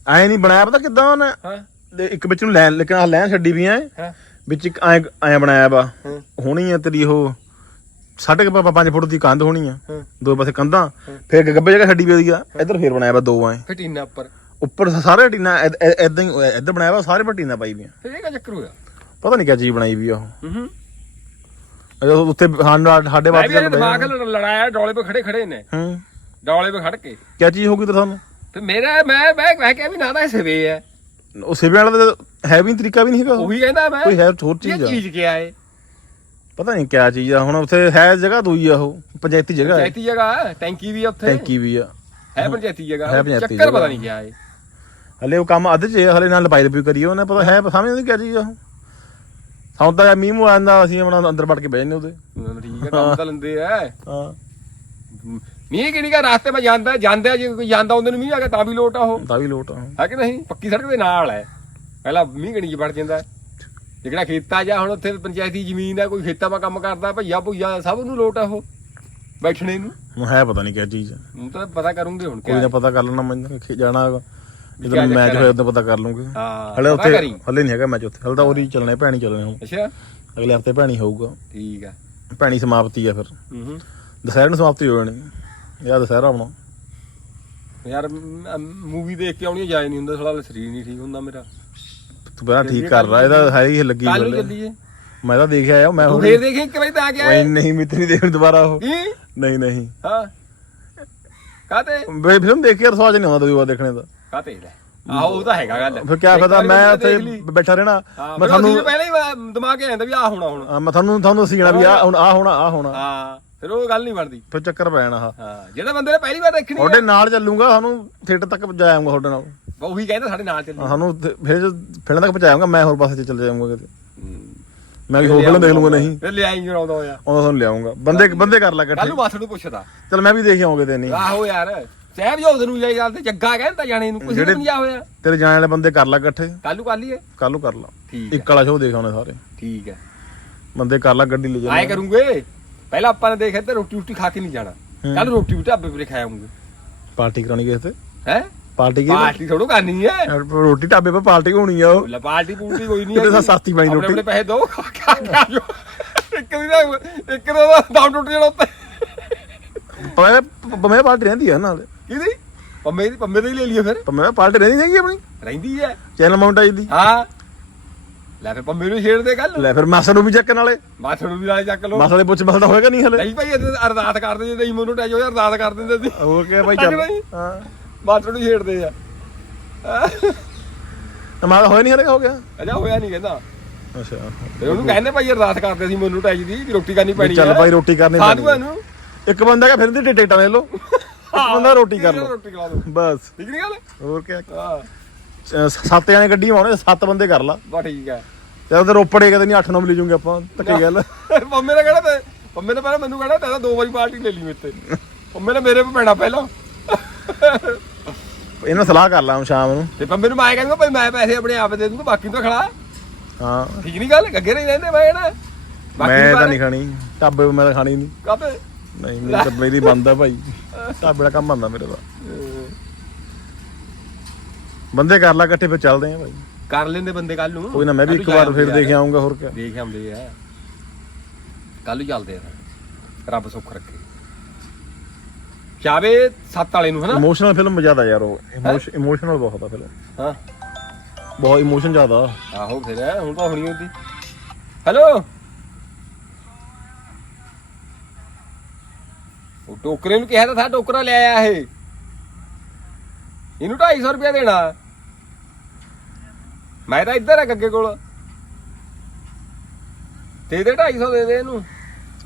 ਐ ਨਹੀਂ ਬਣਾਇਆ ਪਤਾ ਕਿੱਦਾਂ ਉਹਨੇ? ਹਾਂ। ਤੇ ਇੱਕ ਵਿੱਚ ਨੂੰ ਲੈਣ ਲੇਕਿਨ ਆਹ ਲੈਣ ਛੱਡੀ ਵੀ ਐ। ਹਾਂ। ਵਿੱਚ ਇੱਕ ਐ ਐ ਬਣਾਇਆ ਵਾ। ਹੋਣੀ ਆ ਤੇਰੀ ਉਹ ਸਾਢੇ ਕੁ ਪ- ਪੰਜ ਫੁੱਟ ਦੀ ਕੰਧ ਹੋਣੀ ਆ। ਦੋ ਪਾਸੇ ਕੰਧਾਂ। ਫਿਰ ਗੱਬੇ ਜਗ੍ਹਾ ਛੱਡੀ ਵੀ ਉਹਦੀ ਆ। ਇੱਧਰ ਫੇਰ ਬਣਾਇਆ ਵਾ ਦੋ ਐ। ਫਿਰ ਟੀਨਾ ਉੱਪਰ। ਉੱਪਰ ਸਾਰੇ ਟੀਨਾ ਐਦਾਂ ਹੀ ਇੱਧਰ ਬਣਾਇਆ ਵਾ ਸਾਰੇ ਪਰ ਟੀਨਾ ਪਾਈ ਵੀਆਂ ਫਿਰ ਇਹ ਕਾ ਚੱਕਰ ਹੋਇਆ? ਪਤਾ ਨਹੀਂ ਕਿਆ ਚੀਜ਼ ਬਣਾਈ ਵੀ ਆ ਉਹ। ਹੂੰ। ਹੂੰ ਅਜੇ ਉਹ ਉੱਥੇ ਹਾਂ- ਸਾਡੇ ਮੈਂ ਵੀ ਦਿਮਾਗ ਨਾਲ ਲੜਾਇਆ ਡੋਲੇ 'ਤੇ ਖੜੇ ਖੜੇ ਨੇ। ਹੂੰ। ਡੋਲੇ 'ਤੇ ਖੜ ਕੇ। ਕਿਆ ਚੀਜ਼ ਹੋਊਗੀ ਤੇ ਤੁਹਾਨੂੰ ਤੇ ਮੇਰਾ ਮੈਂ ਮੈਂ ਮੈਂ ਕਿਹਾ ਵੀ ਨਾ ਤਾਂ ਇਹ ਸਿਵੇ ਹੈ ਉਹ ਸਿਵੇ ਵਾਲਾ ਤਾਂ ਹੈ ਵੀ ਨਹੀਂ ਤਰੀਕਾ ਵੀ ਨਹੀਂ ਹੈਗਾ। ਉਹ। ਉਹੀ ਕਹਿੰਦਾ ਮੈਂ ਕੋਈ ਹੈ ਹੋਰ ਇਹ ਚੀਜ਼ ਆ। ਚੀਜ਼ ਕਿਆ ਹੈ ਪਤਾ ਨਹੀਂ ਕਿਆ ਚੀਜ਼ ਆ। ਹੁਣ ਉੱਥੇ ਹੈ ਜਗ੍ਹਾ ਦੂਈ ਆ ਉਹ ਪੰਚਾਇਤੀ ਜਗ੍ਹਾ ਹੈ ਪੰਚਾਇਤੀ ਜਗ੍ਹਾ ਹੈ, ਟੈਂਕੀ ਵੀ ਆ ਉੱਥੇ। ਟੈਂਕੀ ਵੀ ਆ। ਹੈ ਪੰਚਾਇਤੀ ਜਗ੍ਹਾ ਹੈ ਪੰਚਾਇਤੀ ਚੱਕਰ ਪਤਾ। ਨਹੀਂ ਕਿਆ ਹੈ ਹਲੇ ਉਹ ਕੰਮ ਅੱਧ ਚ ਹੈ, ਹਲੇ ਨਾਲ ਲਪਾਈ ਲਪੀ ਕਰੀਏ ਉਹਨੇ ਪਤਾ ਹੈ ਸਮਝ ਨਹੀਂ ਕਿਆ ਚੀਜ਼ ਆ ਉਹ। ਸਾਨੂੰ ਤਾਂ ਮੀਂਹ ਮੂ ਆਂਦਾ ਅਸੀਂ ਆਪਣਾ ਅੰਦਰ ਵੜ ਕੇ ਬਹਿ ਜੰਨੇ ਉਹਦੇ। ਠੀਕ ਹੈ ਕੰਮ ਤਾਂ ਲੈਂਦੇ ਆ। ਹਾਂ। ਮੀਂਹ ਕਿਹੜੀ ਕਾ ਰਾਸਤੇ ਮੈਂ ਜਾਂਦਾ ਜਾਂਦਾ ਜੇ ਕੋਈ ਜਾਂਦਾ ਉਹਦੇ ਨੂੰ ਮੀਂਹ ਆ ਗਿਆ ਤਾਂ ਵੀ ਲੋਟ ਆ ਉਹ। ਤਾਂ ਵੀ ਲੋਟ ਆ। ਹੈ ਕਿ ਨਹੀਂ? ਪੱਕੀ ਸੜਕ ਦੇ ਨਾਲ ਹੈ। ਪਹਿਲਾਂ ਮੀਂਹ ਗਣੀ ਚ ਵੜ ਜਾਂਦਾ ਜਿਹੜਾ ਖੇਤਾ ਜਾਂ ਹੁਣ ਉੱਥੇ ਪੰਚਾਇਤੀ ਜ਼ਮੀਨ ਹੈ ਕੋਈ ਖੇਤਾਂ 'ਮਾ ਕੰਮ ਕਰਦਾ ਭਈਆ ਭੁਈਆ ਸਭ ਨੂੰ ਲੋਟ ਆ ਉਹ ਬੈਠਣੇ ਨੂੰ। ਹੈ ਪਤਾ ਨਹੀਂ ਕਿਆ ਚੀਜ਼। ਆ। ਤਾਂ ਪਤਾ ਕਰੂੰਗੇ ਹੁਣ ਕੋਈ ਨਾ ਪਤਾ ਕਰ ਲੈਣਾ ਮੈਂ ਜਾਣਾ ਹੈਗਾ। ਜਦੋਂ ਮੈਚ ਹੋਇਆ ਉਦੋਂ ਪਤਾ ਕਰ ਲੂੰਗੇ ਹਾਂ ਹਲੇ ਉੱਥੇ ਹਲੇ ਨਹੀਂ ਹੈਗਾ ਮੈਚ ਉੱਥੇ। ਹਲੇ ਤਾਂ ਉਹਦੀ ਚੱਲਣੇ ਭੈਣੀ ਚੱਲਣੇ ਹੁਣ ਅੱਛਾ। ਅਗਲੇ ਹਫ਼ਤੇ ਭੈਣੀ ਹੋਊਗਾ। ਠੀਕ ਆ। ਭੈਣੀ ਸਮਾਪਤੀ ਆ ਫਿਰ। ਹੂੰ ਹੂੰ। ਦੁਸਹਿਰੇ ਨੂੰ ਸਮਾਪਤੀ ਹੋ ਜਾਣੀ। ਯਾ ਦੁਸਹਿਰਾ ਆਉਣਾ। ਯਾਰ ਮੂਵੀ ਦੇਖ ਕੇ ਆਉਣੀ ਜਾਇ ਨਹੀਂ ਹੁੰਦਾ ਸਾਲਾ ਸਰੀਰ ਨਹੀਂ ਠੀਕ ਹੁੰਦਾ ਮੇਰਾ। ਤੂੰ ਪਹਿਲਾਂ ਠੀਕ ਕਰ ਰਹਾ ਇਹਦਾ ਹੈ ਹੀ ਲੱਗੀ ਬੱਲੇ। ਚੱਲੀਏ। ਮੈਂ ਤਾਂ ਦੇਖਿਆ ਆ ਮੈਂ ਫੇਰ ਦੇਖੀ ਇੱਕ ਵਾਰੀ ਤਾਂ ਆ ਗਿਆ ਨਹੀਂ ਮਿੱਤ ਨਹੀਂ ਦੇਖਣ ਦੁਬਾਰਾ ਉਹ। ਨਹੀਂ ਨਹੀਂ। ਹਾਂ। ਕਾਤੇ ਬੇ ਫਿਲਮ ਦੇਖ ਕੇ ਰਸਵਾਜ ਨਹੀਂ ਆਉਂਦਾ ਦੂਜੀ ਵਾਰ ਦੇਖਣੇ ਦਾ। ਕਾਤੇ ਲੈ ਆਹੋ ਉਹ ਤਾਂ ਹੈਗਾ ਗੱਲ। ਫਿਰ ਕਿਆ ਫਾਇਦਾ ਮੈਂ ਉੱਥੇ। ਬੈਠਾ ਰਹਿਣਾ। ਮੈਂ ਤੁਹਾਨੂੰ ਪਹਿਲਾਂ ਹੀ ਦਿਮਾਗ 'ਚ ਆਉਂਦਾ ਵੀ ਆ ਹੋਣਾ ਹੁਣ। ਮੈਂ ਤੁਹਾਨੂੰ ਤੁਹਾਨੂੰ ਜਾਣਾ ਵੀ ਆ ਹੁਣ ਆ ਹੋਣਾ ਆ ਹੋਣਾ। ਹਾਂ ਫਿਰ ਉਹ ਗੱਲ ਨਹੀਂ ਬਣਦੀ। ਫਿਰ ਚੱਕਰ ਪੈ ਜਾਣਾ ਹਾਂ ਜਿਹੜੇ ਬੰਦੇ ਨੇ ਪਹਿਲੀ ਵਾਰ ਦੇਖਣੀ ਤੁਹਾਡੇ ਨਾਲ ਚੱਲੂਗਾ ਸਾਨੂੰ ਥੀਏਟਰ ਤੱਕ ਪਹੁੰਚਾਇਆਂਗਾ ਤੁਹਾਡੇ ਨਾਲ। ਉਹੀ ਕਹਿੰਦਾ ਸਾਡੇ ਨਾਲ ਚੱਲੀ ਸਾਨੂੰ ਫਿਰ ਫਿਲਮ ਤੱਕ ਪਹੁੰਚਾਇਆਂਗਾ ਮੈਂ ਹੋਰ ਪਾਸੇ ਚੱਲ ਜਾਊਂਗਾ ਕਿਤੇ। ਮੈਂ ਵੀ ਹੋਰ ਫਿਲਮ ਦੇਖ ਲੂੰਗਾ ਨਹੀਂ। ਫਿਰ ਲਿਆਈ ਜਰਾਉਂਦਾ ਹੋਇਆ। ਉਹਦਾ ਤੁਹਾਨੂੰ ਲਿਆਉਂਗਾ ਬੰਦੇ ਬੰਦੇ ਕਰ ਲੈ ਕੱਲ ਇਕੱਠੇ। ਨੂੰ ਮਾਸੜ ਨੂੰ ਪੁੱਛਦਾ। ਚਲ ਮੈਂ ਵੀ ਦੇਖ ਆਉਂਗੇ ਤੇ ਨਹੀਂ। ਆਹੋ ਯਾਰ। ਸਹਿਬ ਜੋਤ ਨੂੰ ਜਾਈ ਗੱਲ ਤੇ ਜੱਗਾ ਕਹਿੰਦਾ ਜਾਣੇ ਨੂੰ ਕੁਝ ਨਹੀਂ ਜਾ ਹੋਇਆ। ਤੇਰੇ ਜਾਣ ਵਾਲੇ ਬੰਦੇ ਕਰ ਲੈ ਇਕੱਠੇ। ਕੱਲ ਕਰ ਲਈਏ। ਕੱਲ ਕਰ ਲਾ। ਠੀਕ ਹੈ। ਇੱਕ ਵਾਲਾ ਸ਼ੋਅ ਦੇਖ ਆਉਣੇ ਸਾਰੇ। ਠੀਕ ਹੈ। ਬੰਦੇ ਕਰ ਲੈ ਗੱਡੀ ਲੈ ਆਏ ਜਾ ਕਰੂੰਗੇ। ਪਹਿਲਾਂ ਆਪਾਂ ਨੇ ਦੇਖਿਆ ਤੇ ਰੋਟੀ ਰੋਟੀ ਖਾ ਕੇ ਨਹੀਂ ਜਾਣਾ। ਕੱਲ ਰੋਟੀ ਵੀ ਢਾਬੇ ਖਾਵਾਂਗੇ ਪਾਰਟੀ ਕਰਾਉਣੀ ਕਿਸੇ ਤੇ? ਹੈ? ਪਾਰਟੀ ਕੀ? ਪਾਰਟੀ ਥੋੜੋ ਕਰਨੀ ਹੈ। ਰੋਟੀ ਢਾਬੇ 'ਤੇ ਪਾਰਟੀ ਹੋਣੀ ਆ ਉਹ। ਲੈ ਪਾਰਟੀ ਪੂਰਟੀ ਕੋਈ ਨਹੀਂ ਹੈਗੀ। ਸਸਤੀ ਬਣੀ ਰੋਟੀ। ਆਪਣੇ ਪੈਸੇ ਦੋ ਖਾ ਖਾ ਜਾਓ। ਇੱਕ ਦੀ ਨਾ ਇੱਕ ਦਾ ਦਮ ਟੁੱਟ ਜਾਣਾ ਉੱਤੇ। ਪਰ ਮੈਂ ਪਾਰਟੀ ਰਹਿੰਦੀ ਆ ਨਾਲ। ਕਿਹਦੀ? ਪੰਮੇ ਦੀ ਪੰਮੇ ਦੀ ਹੀ ਲੈ ਲਈਏ ਫਿਰ। ਪਰ ਮੈਂ ਪਾਰਟੀ ਰਹਿੰਦੀ ਹੈਗੀ ਆਪਣੀ? ਰਹਿੰਦੀ ਹੈ। ਚੈਨਲ ਮਾਊਂਟ ਆਈ ਦੀ। ਹਾਂ। ਲੈ ਫਿਰ ਪੰਮੇ ਨੂੰ ਛੇੜ ਦੇ ਗੱਲ ਲੈ ਫਿਰ ਮਾਸਾ ਨੂੰ ਵੀ ਚੱਕਣ ਵਾਲੇ ਮਾਥੜ ਨੂੰ ਵੀ ਨਾਲੇ ਚੱਕ ਲਓ। ਮਾਸਾ ਦੇ ਪੁੱਛ ਬਸਦਾ ਹੋਏਗਾ ਨਹੀਂ ਹਲੇ? ਨਹੀਂ ਭਾਈ ਇਹ ਅਰਦਾਸ ਕਰਦੇ ਜੇ ਨਹੀਂ ਮੈਨੂੰ ਟੈਜ ਹੋਇਆ ਅਰਦਾਸ ਕਰ ਦਿੰਦੇ ਸੀ। ਹੋਰ ਕੀ ਭਾਈ ਚੱਲ। ਹਾਂ ਮਾਥੜ ਨੂੰ ਛੇੜਦੇ ਆ। ਮਾਸਾ ਹੋਇਆ ਨਹੀਂ ਹਲੇ ਹੋ ਗਿਆ? ਅਜਾ ਹੋਇਆ ਨਹੀਂ ਕਹਿੰਦਾ। ਅੱਛਾ। ਫਿਰ ਉਹਨੂੰ ਕਹਿੰਦੇ ਭਾਈ ਅਰਦਾਸ ਕਰਦੇ ਸੀ ਮੈਨੂੰ ਟੈਜ ਦੀ ਵੀ ਰੋਟੀ ਕਰਨੀ ਪੈਣੀ ਚੱਲ ਭਾਈ ਰੋਟੀ ਕਰਨੀ ਇਹਨੂੰ। ਇੱਕ ਬੰਦਾ ਕਹ ਫਿਰਦੀ ਟਿਕਟਾਂ ਲੈ ਲਓ। ਇੱਕ ਬੰਦਾ ਰੋਟੀ ਕਰ ਲਓ। ਰੋਟੀ ਖਵਾ ਦੋ ਬਸ। ਠੀਕ ਨਹੀਂ ਗੱਲ? ਹੋਰ ਕੀ ਹਾਂ। ਸੱਤ ਜਣੇ ਗੱਡੀ ਆਉਣੇ ਸੱਤ ਬੰਦੇ ਕਰ ਲਾ। ਬਾ ਠੀਕ ਹੈ। ਜਦ ਤੇ ਰੋਪੜੇ ਕਦੇ ਨਹੀਂ 8-9 ਮਿਲ ਜੂਗੇ ਆਪਾਂ ਧੱਕੇ ਗੱਲ ਪੰਮੇ ਨੇ ਕਹਿਣਾ ਤੇ ਪੰਮੇ ਨੇ ਪਹਿਲਾਂ ਮੈਨੂੰ ਕਹਿਣਾ ਤੈਨੂੰ ਦੋ ਵਾਰੀ ਪਾਰਟੀ ਲੈ ਲਈ ਮੇਤੇ ਪੰਮੇ ਨੇ ਮੇਰੇ 'ਤੇ ਪੈਣਾ ਪਹਿਲਾਂ। ਇਹਨਾਂ ਸਲਾਹ ਕਰ ਲਾ ਸ਼ਾਮ ਨੂੰ। ਤੇ ਪੰਮੇ ਨੂੰ ਮੈਂ ਕਹਿੰਦਾ ਭਾਈ ਮੈਂ ਪੈਸੇ ਆਪਣੇ ਆਪ ਦੇ ਦੂੰਗਾ ਬਾਕੀ ਤਾਂ ਖੜਾ ਹਾਂ। ਠੀਕ ਨਹੀਂ ਗੱਲ? ਗੱਗੇ ਨਹੀਂ ਰਹਿੰਦੇ ਮੈਂ ਨਾ ਮੈਂ ਤਾਂ ਨਹੀਂ ਖਾਣੀ। ਢਾਬੇ ਮੈਂ ਤਾਂ ਖਾਣੀ ਨਹੀਂ। ਕਾਪੇ ਨਹੀਂ ਮੇਰੀ ਤਾਂ ਮੇਰੀ ਬੰਦ ਭਾਈ। ਢਾਬੇ ਦਾ ਕੰਮ ਬੰਦਾ ਮੇਰੇ ਦਾ। ਬੰਦੇ ਕਰ ਲਾ ਇਕੱਠੇ ਫਿਰ ਚੱਲਦੇ ਆ ਭਾਈ। ਕਰ ਲੈਂਦੇ ਬੰਦੇ ਕੱਲ ਨੂੰ। ਕੋਈ ਨਾ ਮੈਂ ਵੀ ਇੱਕ ਵਾਰ ਫਿਰ ਦੇਖ ਆਉਂਗਾ ਹੋਰ ਕੀ ਦੇਖ ਆਉਂਦੇ ਆ। ਕੱਲ ਨੂੰ ਚੱਲਦੇ ਆ ਰੱਬ ਸੁੱਖ ਰੱਖੇ। ਚਾਵੇ ਸੱਤ ਵਾਲੇ ਨੂੰ ਹਨਾ? ਇਮੋਸ਼ਨਲ ਫਿਲਮ ਜ਼ਿਆਦਾ ਯਾਰ ਉਹ। ਇਮੋਸ਼ਨਲ ਬਹੁਤ ਆ ਫਿਲਮ ਹਾਂ। ਬਹੁਤ ਇਮੋਸ਼ਨ ਜ਼ਿਆਦਾ। ਆਹੋ ਫਿਰ ਹੁਣ ਤਾਂ ਹੋਣੀ ਹੁੰਦੀ ਹੈਲੋ ਉਹ ਟੋਕਰੇ ਨੂੰ ਕਿਹਾ ਤਾਂ ਥਾ ਟੋਕਰਾ ਲੈ ਆਇਆ ਇਹ। ਇਹਨੂੰ 250 ਰੁਪਇਆ ਦੇਣਾ। ਮੈਂ ਤਾਂ ਇੱਧਰ ਆ ਗੱਗੇ ਕੋਲ। ਤੇ ਇਹਦੇ 250 ਦੇ ਦੇ ਇਹਨੂੰ।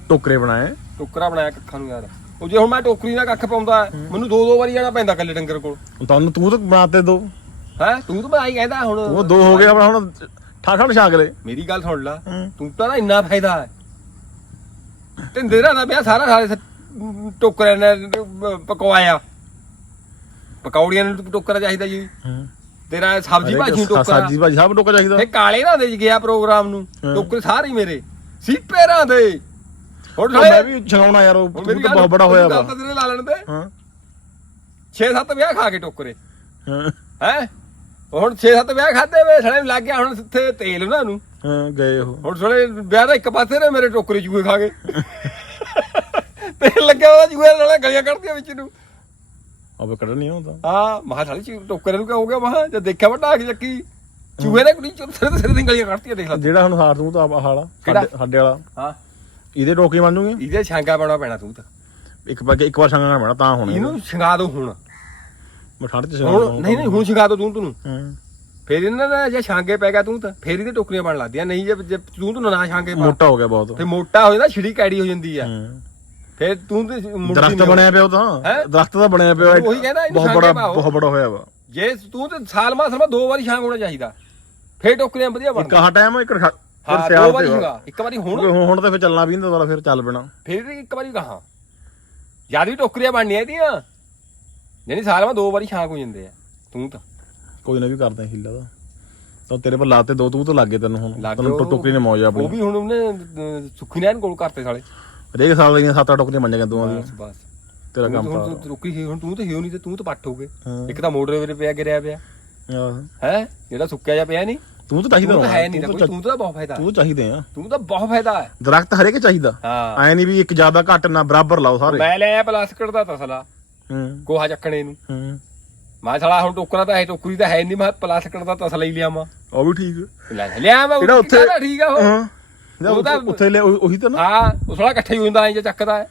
ਟੋਕਰੇ ਬਣਾਏ? ਟੋਕਰਾ ਬਣਾਇਆ ਕੱਖਾਂ ਨੂੰ ਯਾਰ। ਉਹ ਜੇ ਹੁਣ ਮੈਂ ਟੋਕਰੀ ਨਾਲ ਕੱਖ ਪਾਉਂਦਾ ਮੈਨੂੰ ਦੋ ਦੋ ਵਾਰੀ ਜਾਣਾ ਪੈਂਦਾ ਕੱਲੇ ਡੰਗਰ ਕੋਲ। ਤੁਹਾਨੂੰ ਤੂੰ ਤਾਂ ਬਣਾਤੇ ਦੋ। ਹੈ? ਤੂੰ ਤਾਂ ਬਣਾਈ ਕਹਿੰਦਾ ਹੁਣ। ਉਹ ਦੋ ਹੋ ਗਏ ਆਪਣਾ ਹੁਣ ਠਾਠਾ ਨਿਸ਼ਾਕ ਲੈ ਮੇਰੀ ਗੱਲ ਸੁਣ ਲੈ। ਤੂੰ ਤਾਂ ਨਾ ਇੰਨਾ ਫਾਇਦਾ ਹੈ। ਢਿੰਦੇ ਦਾ ਵਿਆਹ ਸਾਰਾ ਸਾਰੇ ਟੋਕਰਿਆਂ ਨੇ ਪਕਵਾਇਆ। ਪਕੌੜੀਆਂ ਨੂੰ ਟੋਕਰਾ ਚਾਹੀਦਾ ਜੀ। ਤੇਰਾ ਸਬਜ਼ੀ ਭਾਜੀ ਨੂੰ ਟੋਕਰਾ ਸਬਜੀ ਭਾਜੀ ਸਭ ਟੋਕਰਾ ਚਾਹੀਦਾ। ਫੇ ਕਾਲੇ ਰਾਂ ਦੇ ਚ ਗਿਆ ਪ੍ਰੋਗਰਾਮ ਨੂੰ। ਹਾਂ। ਟੋਕਰੇ ਸਾਰੇ ਹੀ ਮੇਰੇ। ਸੀਪੇ ਰਾਂ ਦੇ। ਹੁਣ ਮੈਂ ਵੀ ਛਗਾਉਣਾ ਯਾਰ ਉਹ ਤੂੰ ਤਾਂ ਬਹੁਤ ਬੜਾ ਹੋਇਆ ਵਾ। ਤਾਂ ਤੇਰੇ ਲਾ ਲੈਣ ਦੇ। ਹਾਂ। 6-7 ਵਿਆਹ ਖਾ ਕੇ ਟੋਕਰੇ। ਹਾਂ। ਹੈ? ਹੁਣ 6-7 ਵਿਆਹ ਖਾਦੇ ਵੇ ਸੜੇ ਲੱਗ ਗਿਆ। ਹੁਣ ਇੱਥੇ ਤੇਲ ਉਹਨਾਂ ਨੂੰ ਹਾਂ ਗਏ ਉਹ। ਹੁਣ ਸੜੇ ਵਿਆਹ ਦਾ ਇੱਕ ਪਾਸੇ ਨੇ ਮੇਰੇ ਟੋਕਰੇ ਚੂਹੇ ਖਾ ਗਏ ਤੇਲ ਲੱਗਿਆ ਉਹਦਾ ਚੂਹੇ ਨਾਲੇ ਗਲੀਆਂ ਕੱਢਦੀਆਂ ਵਿੱਚ ਨੂੰ। ਅਬੇ ਕੱਢ ਨਹੀਂ ਹੁੰਦਾ ਹਾਂ ਮਹਾ ਸਾਲੀ ਚੂ- ਟੋਕਰੇ ਨੂੰ ਕਿਆ ਹੋ ਗਿਆ? ਮਹਾ ਜਦ ਦੇਖਿਆ ਮੈਂ ਢਾਕ ਚੱਕੀ। ਚੂਹੇ ਨੇ ਕੁੜੀ ਚੁੱਪ ਸਿਰ ਸਿਰ ਦੀਆਂ ਗਲੀਆਂ ਕੱਢਤੀਆਂ ਦੇਖ ਲੈ। ਜਿਹੜਾ ਹੁਣ ਹਾਰ ਤੂੰ ਤਾਂ ਆਹ ਹਾਲਾ? ਸਾਡੇ ਵਾਲਾ। ਹਾਂ। ਇਹਦੇ ਟੋਕੇ ਜੂਗੇ? ਇਹਦੇ ਛਾਂਗਾ ਪਾਉਣਾ ਪੈਣਾ ਤੂੰ ਤਾਂ। ਇੱਕ ਵਾਰ ਇੱਕ ਵਾਰ ਸੰਗਣਾ ਬਣਾ ਤਾਂ ਹੋਣਾ ਇਹਨੂੰ ਛਿੰਗਾ ਦੋ ਹੁਣ। ਮੈਂ ਠੰਡ ਚ ਹੁਣ ਨਹੀਂ ਨਹੀਂ ਹੁਣ ਛਿੰਗਾ ਦੋ ਤੂੰ ਤੂੰ ਹਾਂ। ਫੇਰ ਇਹਨਾਂ ਦਾ ਜੇ ਛਾਂਗੇ ਪੈ ਗਿਆ ਤੂੰ ਤਾਂ ਫੇਰ ਇਹਦੇ ਟੋਕਰੀਆਂ ਬਣ ਲੱਗਦੀਆਂ। ਨਹੀਂ ਜੇ ਤੂੰ ਤੂੰ ਨਾ ਛਾਂਗੇ ਮੋਟਾ ਹੋ ਗਿਆ ਬਹੁਤ। ਫੇਰ ਮੋਟਾ ਹੋ ਜਾਂਦਾ ਛਿੜੀ ਕੈੜੀ ਹੋ ਜਾਂਦੀ ਆ। ਫੇਰ ਤੂੰ ਤੇ ਮੁੜਦੀ ਦਰਖਤ ਨਹੀਂ ਬਣਿਆ ਪਿਆ ਉਹ? ਤਾਂ। ਦਰਖਤ ਤਾਂ ਬਣਿਆ ਪਿਆ। ਉਹੀ ਕਹਿੰਦਾ ਇਹਨੂੰ ਬਹੁਤ ਬੜਾ। ਬਹੁਤ ਬੜਾ ਹੋਇਆ ਵਾ। ਜੇ ਤੂੰ ਤੇ ਸਾਲ ਮਾਸ ਮਾ ਦੋ ਵਾਰੀ ਛਾਂਗ ਹੋਣਾ ਚਾਹੀਦਾ। ਫੇਰ ਟੋਕਰੀਆਂ ਵਧੀਆ ਇੱਕ ਬਣਦੀਆਂ ਆਹ ਟਾਈਮ ਇੱਕ ਹਾਂ ਦੋ ਵਾਰੀ ਛਿੰਗਾ ਇੱਕ ਵਾਰੀ ਹੁਣ। ਹੁਣ ਤਾਂ ਫਿਰ ਚੱਲਣਾ ਵੀ ਨਹੀਂ ਦੁਬਾਰਾ ਫਿਰ ਚੱਲ ਪੈਣਾ। ਫੇਰ ਇੱਕ ਵਾਰੀ ਕਹਾ। ਯਾਦ ਵੀ ਟੋਕਰੀਆਂ ਬਣਨੀਆਂ ਇਹਦੀਆਂ ਯਾਨੀ ਸਾਲ ਮਾ ਦੋ ਵਾਰੀ ਛਾਂਗ ਹੋ ਜਾਂਦੇ ਆ। ਤੂੰ ਤਾਂ। ਕੋਈ ਨਾ ਵੀ ਕਰਦੇ ਹੀਲਾ ਦਾ ਤਾਂ ਤੇਰੇ ਪਰ ਲਾਤੇ ਦੋ ਤੂੰ ਤਾਂ ਲੱਗੇ ਤੈਨੂੰ ਹੁਣ। ਤੈਨੂੰ ਟੋਕਰੀ ਨੇ ਮੌਜ ਆ ਉਹ ਆਪਣੀ ਵੀ ਹੁਣ ਉਹਨੇ ਸੁੱਖੀ ਨੈਣ ਕੋਲ ਕਰਤੇ ਸਾਲੇ। ਹਰੇਕ ਸਾਲ ਦੀਆਂ ਸੱਤ ਅੱਠ ਟੋਕਰੀਆਂ ਮੰਨ ਜਾਂਦੀਆਂ ਦੋਵਾਂ ਦੀਆਂ ਬਸ। ਬਸ ਤੇਰਾ ਕੰਮ ਤਾਂ ਤੂੰ ਰੁਕੀ ਸੀ ਹੁਣ ਤੂੰ ਤਾਂ ਹਿਓ ਨਹੀਂ ਤੇ ਤੂੰ ਤਾਂ ਪੱਟ ਹੋ ਗਏ। ਹਾਂ। ਇੱਕ ਤਾਂ ਮੋਟਰ ਵੇਲੇ ਪਿਆ ਗਿਰਿਆ ਪਿਆ। ਆਹ, ਹੈ? ਜਿਹੜਾ ਸੁੱਕਿਆ ਜਾ ਪਿਆ ਨਹੀਂ? ਤੂੰ ਤਾਂ ਚਾਹੀਦਾ ਤੂੰ ਤਾਂ ਹੈ ਨਹੀਂ ਤੂੰ ਕੋਈ ਤਾਂ ਤੂੰ ਬਹੁਤ ਫਾਇਦਾ। ਤੂੰ ਚਾਹੀਦੇ ਆ। ਤੂੰ ਤਾਂ ਬਹੁਤ ਫਾਇਦਾ ਹੈ। ਦਰਖਤ ਹਰੇਕ ਚਾਹੀਦਾ। ਹਾਂ। ਐ ਨਹੀਂ ਵੀ ਇੱਕ ਜ਼ਿਆਦਾ ਘੱਟ ਨਾ ਬਰਾਬਰ ਲਾਓ ਸਾਰੇ। ਮੈਂ ਲਿਆ ਪਲਾਸਟਿਕ ਦਾ ਤਸਲਾ। ਹੂੰ। ਗੋਹਾ ਚੱਕਣੇ ਨੂੰ। ਹੂੰ। ਮੈਂ ਸਾਲਾ ਹੁਣ ਟੋਕਰਾ ਤਾਂ ਹੈ ਟੋਕਰੀ ਤਾਂ ਹੈ ਨਹੀਂ। ਮੈਂ ਪਲਾਸਟਿਕ ਦਾ ਤਸਲਾ ਹੀ ਲਿਆ ਮਾ ਉਹ ਵੀ ਠੀਕ। ਲੈ ਲਿਆ ਮੈਂ ਜਿਹੜਾ ਉੱਥੇ ਠੀਕ ਆ ਉਹ। ਹਾਂ। ਉਹ ਤਾਂ- ਉੱਥੇ- ਲੈ ਉਹ- ਉਹੀ ਤਾਂ ਨਾ। ਹਾਂ ਉਹ ਸਾਲਾ ਇਕੱਠਾ ਹੀ ਹੋ ਜਾਂਦਾ ਐ ਜੇ ਚੱਕਦਾ ਹੈ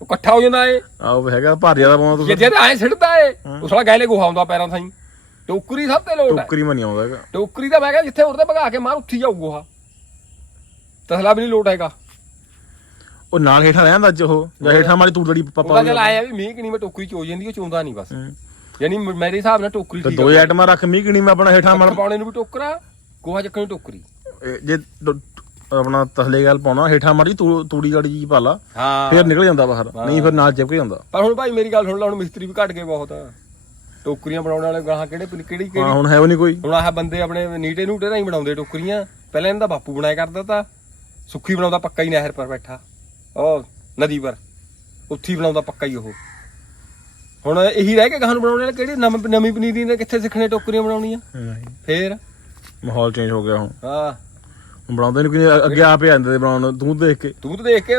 ਉਹ ਇਕੱਠਾ ਹੋ ਜਾਂਦਾ ਏ ਆ ਉਹ ਹੈਗਾ ਭਾਰੀ ਦਾ ਪਾਉਣਾ ਜੇ ਤੁਸੀਂ ਜੇ ਐ ਸਿੱਟਦਾ ਏ ਉਹ ਸਾਲਾ ਗੈਲੇ ਗੋਹਾ ਆਉਂਦਾ ਪੈਰਾਂ ਥਾਈ। ਟੋਕਰੀ ਸਭ ਤੇ ਲੋਟ ਹੈ ਟੋਕਰੀ ਮਾ ਨਹੀਂ ਆਉਂਦਾ ਹੈਗਾ। ਟੋਕਰੀ ਦਾ ਮੈਂ ਕਿਹਾ ਜਿੱਥੇ ਉਰਦੇ ਭਗਾ ਕੇ ਮਾਰ ਉੱਥੀ ਜਾਊ ਗੋਹਾ ਤਸਲਾ ਵੀ ਨਹੀਂ ਲੋਟ ਹੈਗਾ। ਉਹ ਨਾਲ ਹੇਠਾਂ ਰਹਿੰਦਾ ਅੱਜ ਉਹ। ਜਾਂ ਹੇਠਾਂ ਮਾਰੀ ਤੂੜੀ ਉਹਦਾ ਪਾਪਾ ਚੱਲ ਆਇਆ ਵੀ ਮੀਂਹ ਕਿਣੀ ਮੈਂ ਟੋਕਰੀ ਚ ਜਾਂਦੀ ਉਹ ਚੋਂਦਾ ਨਹੀਂ ਬਸ। ਹੂੰ। ਯਾਨੀ ਮ- ਮੇਰੇ ਹਿਸਾਬ ਨਾਲ ਟੋਕਰੀ ਤੇ ਠੀਕ ਦੋ ਆਈਟਮਾਂ ਰੱਖ ਮੀ ਕਿਣੀ ਮੈਂ ਆਪਣਾ ਹੇਠਾਂ ਮੜ ਪਾਉਣੇ ਨੂੰ ਵੀ ਟੋਕਰਾ ਗੋਹਾ ਚੱਕਣ ਨੂੰ ਟੋਕਰੀ। ਇਹ ਜੇ ਦ- ਆਪਣਾ ਤਸਲੇ ਗੱਲ ਪਾਉਣਾ ਹੇਠਾਂ ਤੂ- ਤੂੜੀ ਗਾੜੀ ਜੀ ਪਾ ਲਾ ਹਾਂ। ਫੇਰ ਨਿਕਲ ਜਾਂਦਾ ਬਾਹਰ ਨਹੀਂ ਫਿਰ ਨਾਲ ਚਿਪਕ ਜਾਂਦਾ। ਪਰ ਹੁਣ ਭਾਈ ਮੇਰੀ ਗੱਲ ਸੁਣ ਲੈ ਹੁਣ ਮਿਸਤਰੀ ਵੀ ਘਟ ਗਏ ਬਹੁਤ। ਟੋਕਰੀਆਂ ਬਣਾਉਣ ਵਾਲੇ ਗਾਹਾਂ ਕਿਹੜੇ ਕਿਹੜੀ ਹਾਂ ਕਿਹੜੀ ਹੁਣ ਹੈ ਉਹ ਨਹੀਂ ਕੋਈ। ਹੁਣ ਆਹ ਬੰਦੇ ਆਪਣੇ ਨੀਟੇ ਨੂਟੇ ਨਹੀਂ ਬਣਾਉਂਦੇ ਟੋਕਰੀਆਂ। ਪਹਿਲਾਂ ਇਹਨਾਂ ਦਾ ਬਾਪੂ ਬਣਾਇਆ ਕਰਦਾ ਤਾਂ ਸੁੱਖੀ ਬਣਾਉਂਦਾ ਪੱਕਾ ਹੀ ਨਹਿਰ ਪਰ ਬੈਠਾ। ਉਹ ਨਦੀ ਪਰ ਉੱਥੀ ਬਣਾਉਂਦਾ ਪੱਕਾ ਹੀ ਉਹ। ਹੁਣ ਇਹੀ ਰਹਿ ਕੇ ਗਾਹਾਂ ਨੂੰ ਬਣਾਉਣ ਵਾਲੇ ਕਿਹੜੀ ਨਵੀਂ ਨਵੀਂ ਪਨੀਰੀ ਨੇ ਕਿੱਥੇ ਸਿੱਖਣੇ ਟੋਕਰੀਆਂ ਬਣਾਉਣੀਆਂ? ਫੇਰ? ਮਾਹੌਲ ਚੇਂਜ ਹੋ ਗਿਆ ਹੁਣ। ਹਾਂ। ਬਣਾਉਂਦੇ ਨਹੀਂ ਕੋਈ ਅੱਗੇ ਆਪੇ ਆਂਦੇ ਤੇ ਬਣਾਉਣ ਤੂੰ ਦੇਖ ਕੇ। ਤੂੰ ਤਾਂ ਦੇਖ ਕੇ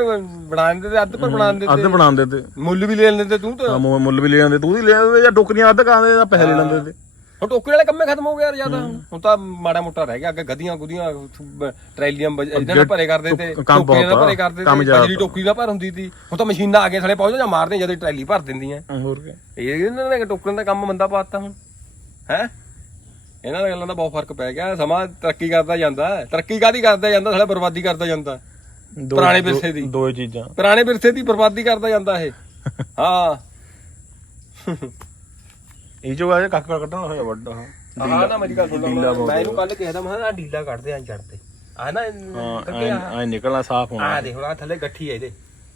ਬਣਾ ਦਿੰਦੇ ਤੇ ਅੱਧ ਪਰ ਬਣਾ ਦਿੰਦੇ ਅੱਧ ਬਣਾਉਂਦੇ ਤੇ। ਮੁੱਲ ਵੀ ਲੈ ਲੈਂਦੇ ਤੇ ਤੂੰ ਮੁ- ਮੁੱਲ ਵੀ ਲੈ ਜਾਂਦੇ ਤੂੰ ਵੀ ਲੈ ਜਾਂਦੇ ਜਾਂ ਟੋਕਰੀਆਂ ਅੱਧ ਕਾਂਦੇ ਜਾਂ ਪੈਸੇ ਲੈ ਲੈਂਦੇ ਤੇ। ਹੁਣ ਟੋਕਰੀ ਵਾਲੇ ਕੰਮੇ ਖਤਮ ਹੋ ਗਏ ਯਾਰ ਜ਼ਿਆਦਾ ਹੁਣ। ਤਾਂ ਮਾੜਾ ਮੋਟਾ ਰਹਿ ਗਿਆ ਅੱਗੇ ਗਧੀਆਂ ਗੁਧੀਆਂ ਟਰੈਲੀਆਂ ਇਹਨਾਂ ਭਰੇ ਕਰਦੇ ਤੇ ਕ- ਬਹੁਤ ਆ, ਭਰੇ ਕਰਦੇ ਤੇ ਬਜਰੀ ਟੋਕਰੀ ਨਾਲ ਭਰ ਹੁੰਦੀ ਸੀ ਹੁਣ ਤਾਂ ਮਸ਼ੀਨਾਂ ਆ ਗਈਆਂ ਸਾਲੇ ਪਹੁੰਚ ਜਾਂ ਮਾਰਦੇ ਜਦੋਂ ਟਰੈਲੀ ਭਰ ਦਿੰਦੀਆਂ। ਹੋਰ ਕੀ। ਇਹ ਇਹਨਾਂ ਨੇ ਟੋਕਰੀਆਂ ਦਾ ਕੰਮ ਮੰਦਾ ਪਾਤਾ ਹੁਣ। ਹੈ? ਇਹਨਾਂ ਦਾ ਗੱਲਾਂ ਦਾ ਬਹੁਤ ਫ਼ਰਕ ਪੈ ਗਿਆ। ਸਮਾਂ ਤਰੱਕੀ ਕਰਦਾ ਜਾਂਦਾ ਹੈ। ਤਰੱਕੀ ਕਾਦੀ ਕਰਦਾ ਜਾਂਦਾ? ਸਾਲੇ ਬਰਬਾਦੀ ਕਰਦਾ ਜਾਂਦਾ। ਦੋ- ਪੁਰਾਣੇ ਦੋ- ਵਿਰਸੇ ਦੀ। ਦੋ ਹੀ ਚੀਜ਼ਾਂ। ਪੁਰਾਣੇ ਵਿਰਸੇ ਦੀ ਬਰਬਾਦੀ ਕਰਦਾ ਜਾਂਦਾ ਇਹ। ਹਾਂ। ਇਹ ਜੋ ਆ ਕੱਕ ਕੱਟਣਾ ਹੋਇਆ ਵੱਡਾ। ਆਹ ਨਾ ਮੇਰੀ ਗੱਲ ਸੁਣ ਲੈ ਮੈਂ ਇਹਨੂੰ ਕੱਲ ਕਿਹਾ ਤਾਂ ਮੈਂ ਆਹ ਡੀਲਾ ਕੱਢਦੇ ਆਂ ਚੜਦੇ ਆ ਨਾ ਆ ਹਾਂ ਨਿਕਲਣਾ ਸਾਫ਼ ਹੋਣਾ। ਆ ਦੇਖ ਲਾ ਥੱਲੇ ਗੱਠੀ ਹੈ ਇਹਦੇ।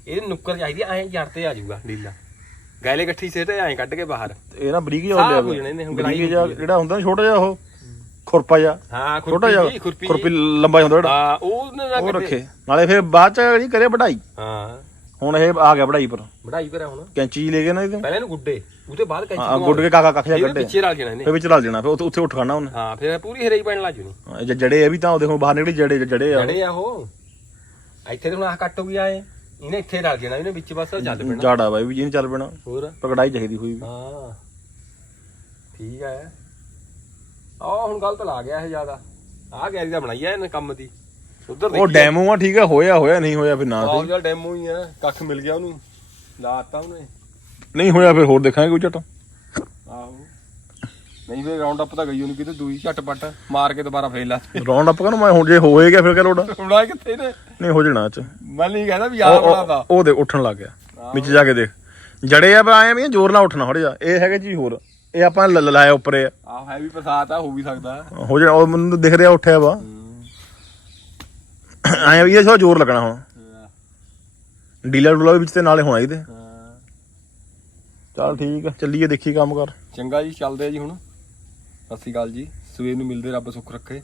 ਇਹਦੇ ਨੁੱਕਰ ਚਾਹੀਦੀ ਐਂ ਜੜ ਤੇ ਆ ਜਾਊਗਾ ਡੀਲਾ। ਗੈਲੇ ਗੱਠੀ ਸੇ ਤੇ ਐਂ ਕੱਢ ਕੇ ਬਾਹਰ। ਇਹ ਨਾ ਬਰੀਕ ਜਿਹਾ ਹੋ ਹੋ ਜਾਣੇ ਨੇ, ਲਿਆ ਹੁਣ ਬਰੀਕ ਗਲਾਈ ਜਿਹਾ ਜਿਹੜਾ ਹੁੰਦਾ ਛੋਟਾ ਜਿਹਾ ਉਹ ਖੁਰਪਾ ਜਿਹਾ। ਹਾਂ ਛੋਟਾ ਜਿਹਾ ਖੁਰਪੀ। ਲੰਬਾ ਜਿਹਾ ਹੁੰਦਾ ਜਿਹੜਾ। ਹਾਂ ਉਹ ਨਾ ਉਹ ਕੱਢੇ। ਰੱਖੇ। ਨਾਲੇ ਫਿਰ ਬਾਅਦ ਚ ਜਿਹੜੀ ਕਰੇ ਵਢਾਈ। ਹਾਂ। ਹੁਣ ਇਹ ਆ ਗਿਆ ਵਢਾਈ ਪਰ ਵਢਾਈ ਪਰ ਹੁਣ। ਕੈਂਚੀ ਲੈ ਕੇ ਨਾ ਇਹਦੇ। ਪਹਿਲਾਂ ਇਹਨੂੰ ਗੁੱਡੇ ਉਹਦੇ ਬਾਅਦ ਕੈਂਚੀ ਹਾਂ ਗੁੱਡ ਕੇ ਕਾਕਾ ਕੱਖ ਜਿਹਾ ਕੱਢੇ। ਪਿੱਛੇ ਰਲ ਜਾਣਾ ਇਹਨੇ। ਫਿਰ ਵਿੱਚ ਰਲ ਜਾਣਾ ਫਿਰ ਉੱਥੇ ਉੱਥੇ ਉੱਠ ਖੜਨਾ ਉਹਨੇ। ਹਾਂ ਫਿਰ ਪੂਰੀ ਹਰੇਈ ਪੈਣ ਲੱਗ ਹਾਂ, ਇਹ ਜ- ਜੜੇ ਇਹ ਵੀ ਤਾਂ ਉਹ ਦੇਖੋ ਬਾਹਰ ਨਿਕਲੀ ਜੜੇ ਜੜੇ ਆ। ਜੜੇ ਆ ਉਹ। ਇੱਥੇ ਤੇ ਹੁਣ ਆਹ ਕੱਟ ਹੋ ਗਿਆ ਏ ਇਹਨੇ ਇੱਥੇ ਰਲ ਜਾਣਾ ਇਹਨੇ ਵਿੱਚ ਬਸ ਚੱਲ ਪੈਣਾ। ਜਾੜਾ ਇਹ ਵੀ ਜੀ ਚੱਲ ਪੈਣਾ। ਹੋਰ? ਪਕੜਾਈ ਚਾਹੀਦੀ ਹੋਈ ਵੀ। ਹਾਂ। ਠੀਕ ਹੈ ਆ ਹੁਣ ਗਲਤ ਲਾ ਗਿਆ ਇਹ ਜ਼ਿਆਦਾ। ਆਹ ਗੈਰੀ ਦਾ ਬਣਾਈ ਐ ਇਹਨੇ ਕੰਮ ਦੀ। ਉਧਰ ਉਹ ਡੈਮੋ ਆ ਠੀਕ ਆ ਹੋਇਆ ਹੋਇਆ ਨਹੀਂ ਹੋਇਆ ਫਿਰ ਨਾ ਆਹ ਜਿਹੜਾ ਡੈਮੋ ਹੀ ਆ ਕੱਖ ਮਿਲ ਗਿਆ ਉਹਨੂੰ। ਲਾਤਾ ਉਹਨੇ। ਨਹੀਂ ਹੋਇਆ ਫਿਰ ਹੋਰ ਦੇਖਾਂਗੇ ਕੋਈ ਝਟ। ਨਹੀਂ ਵੀ ਰਾਉਂਡ ਅਪ ਤਾਂ ਗਈ ਉਹਨੂੰ ਕਿਤੇ ਦੂਈ ਝਟਪਟ ਮਾਰ ਕੇ ਦੁਬਾਰਾ ਫੇਰ ਲਾ ਰਾਉਂਡ ਅਪ ਕਰ ਮੈਂ ਹੁਣ ਜੇ ਹੋਏ ਗਿਆ ਫਿਰ ਕਿਆ ਲੋੜ ਆ? ਉਡਾ ਕਿੱਥੇ ਨੇ? ਨਹੀਂ ਹੋ ਜਾਣਾ ਚ ਮੈਂ ਨਹੀਂ ਕਹਿੰਦਾ ਵੀ ਆ ਬਣਾਦਾ ਉਹ ਦੇ ਉੱਠਣ ਲੱਗ ਗਿਆ। ਵਿੱਚ ਜਾ ਕੇ ਦੇਖ। ਜੜੇ ਆ ਆਏ ਵੀ ਜ਼ੋਰ ਨਾਲ ਉੱਠਣਾ ਥੋੜਾ ਜਾ ਇਹ ਹੈਗਾ ਜੀ ਹੋਰ। ਇਹ ਆਪਾਂ ਲ- ਲਾਇਆ ਉੱਪਰ ਇਹ। ਆਹ ਹੈ ਵੀ ਪ੍ਰਸਾਦ ਆ ਹੋ ਵੀ ਸਕਦਾ। ਹੋ ਜਾਣਾ ਉਹ ਮੈਨੂੰ ਦਿਖ ਰਿਹਾ ਉੱਠਿਆ ਵਾ। ਆਏ ਵੀ ਇਹ ਸੋ ਜ਼ੋਰ ਲੱਗਣਾ ਹੁਣ। ਡੀਲਰ ਡੂਲਾ ਵੀ ਵਿੱਚ ਤੇ ਨਾਲੇ ਹੋਣਾ ਇਹਦੇ। ਹਾਂ। ਚੱਲ ਠੀਕ ਆ ਚੱਲੀਏ ਦੇਖੀ ਕੰਮ ਕਰ। ਚੰਗਾ ਜੀ ਚੱਲਦੇ ਆ ਜੀ ਹੁਣ। ਸਤਿ ਸ਼੍ਰੀ ਅਕਾਲ ਜੀ। ਸਵੇਰ ਨੂੰ ਮਿਲਦੇ ਰੱਬ ਸੁੱਖ ਰੱਖੇ।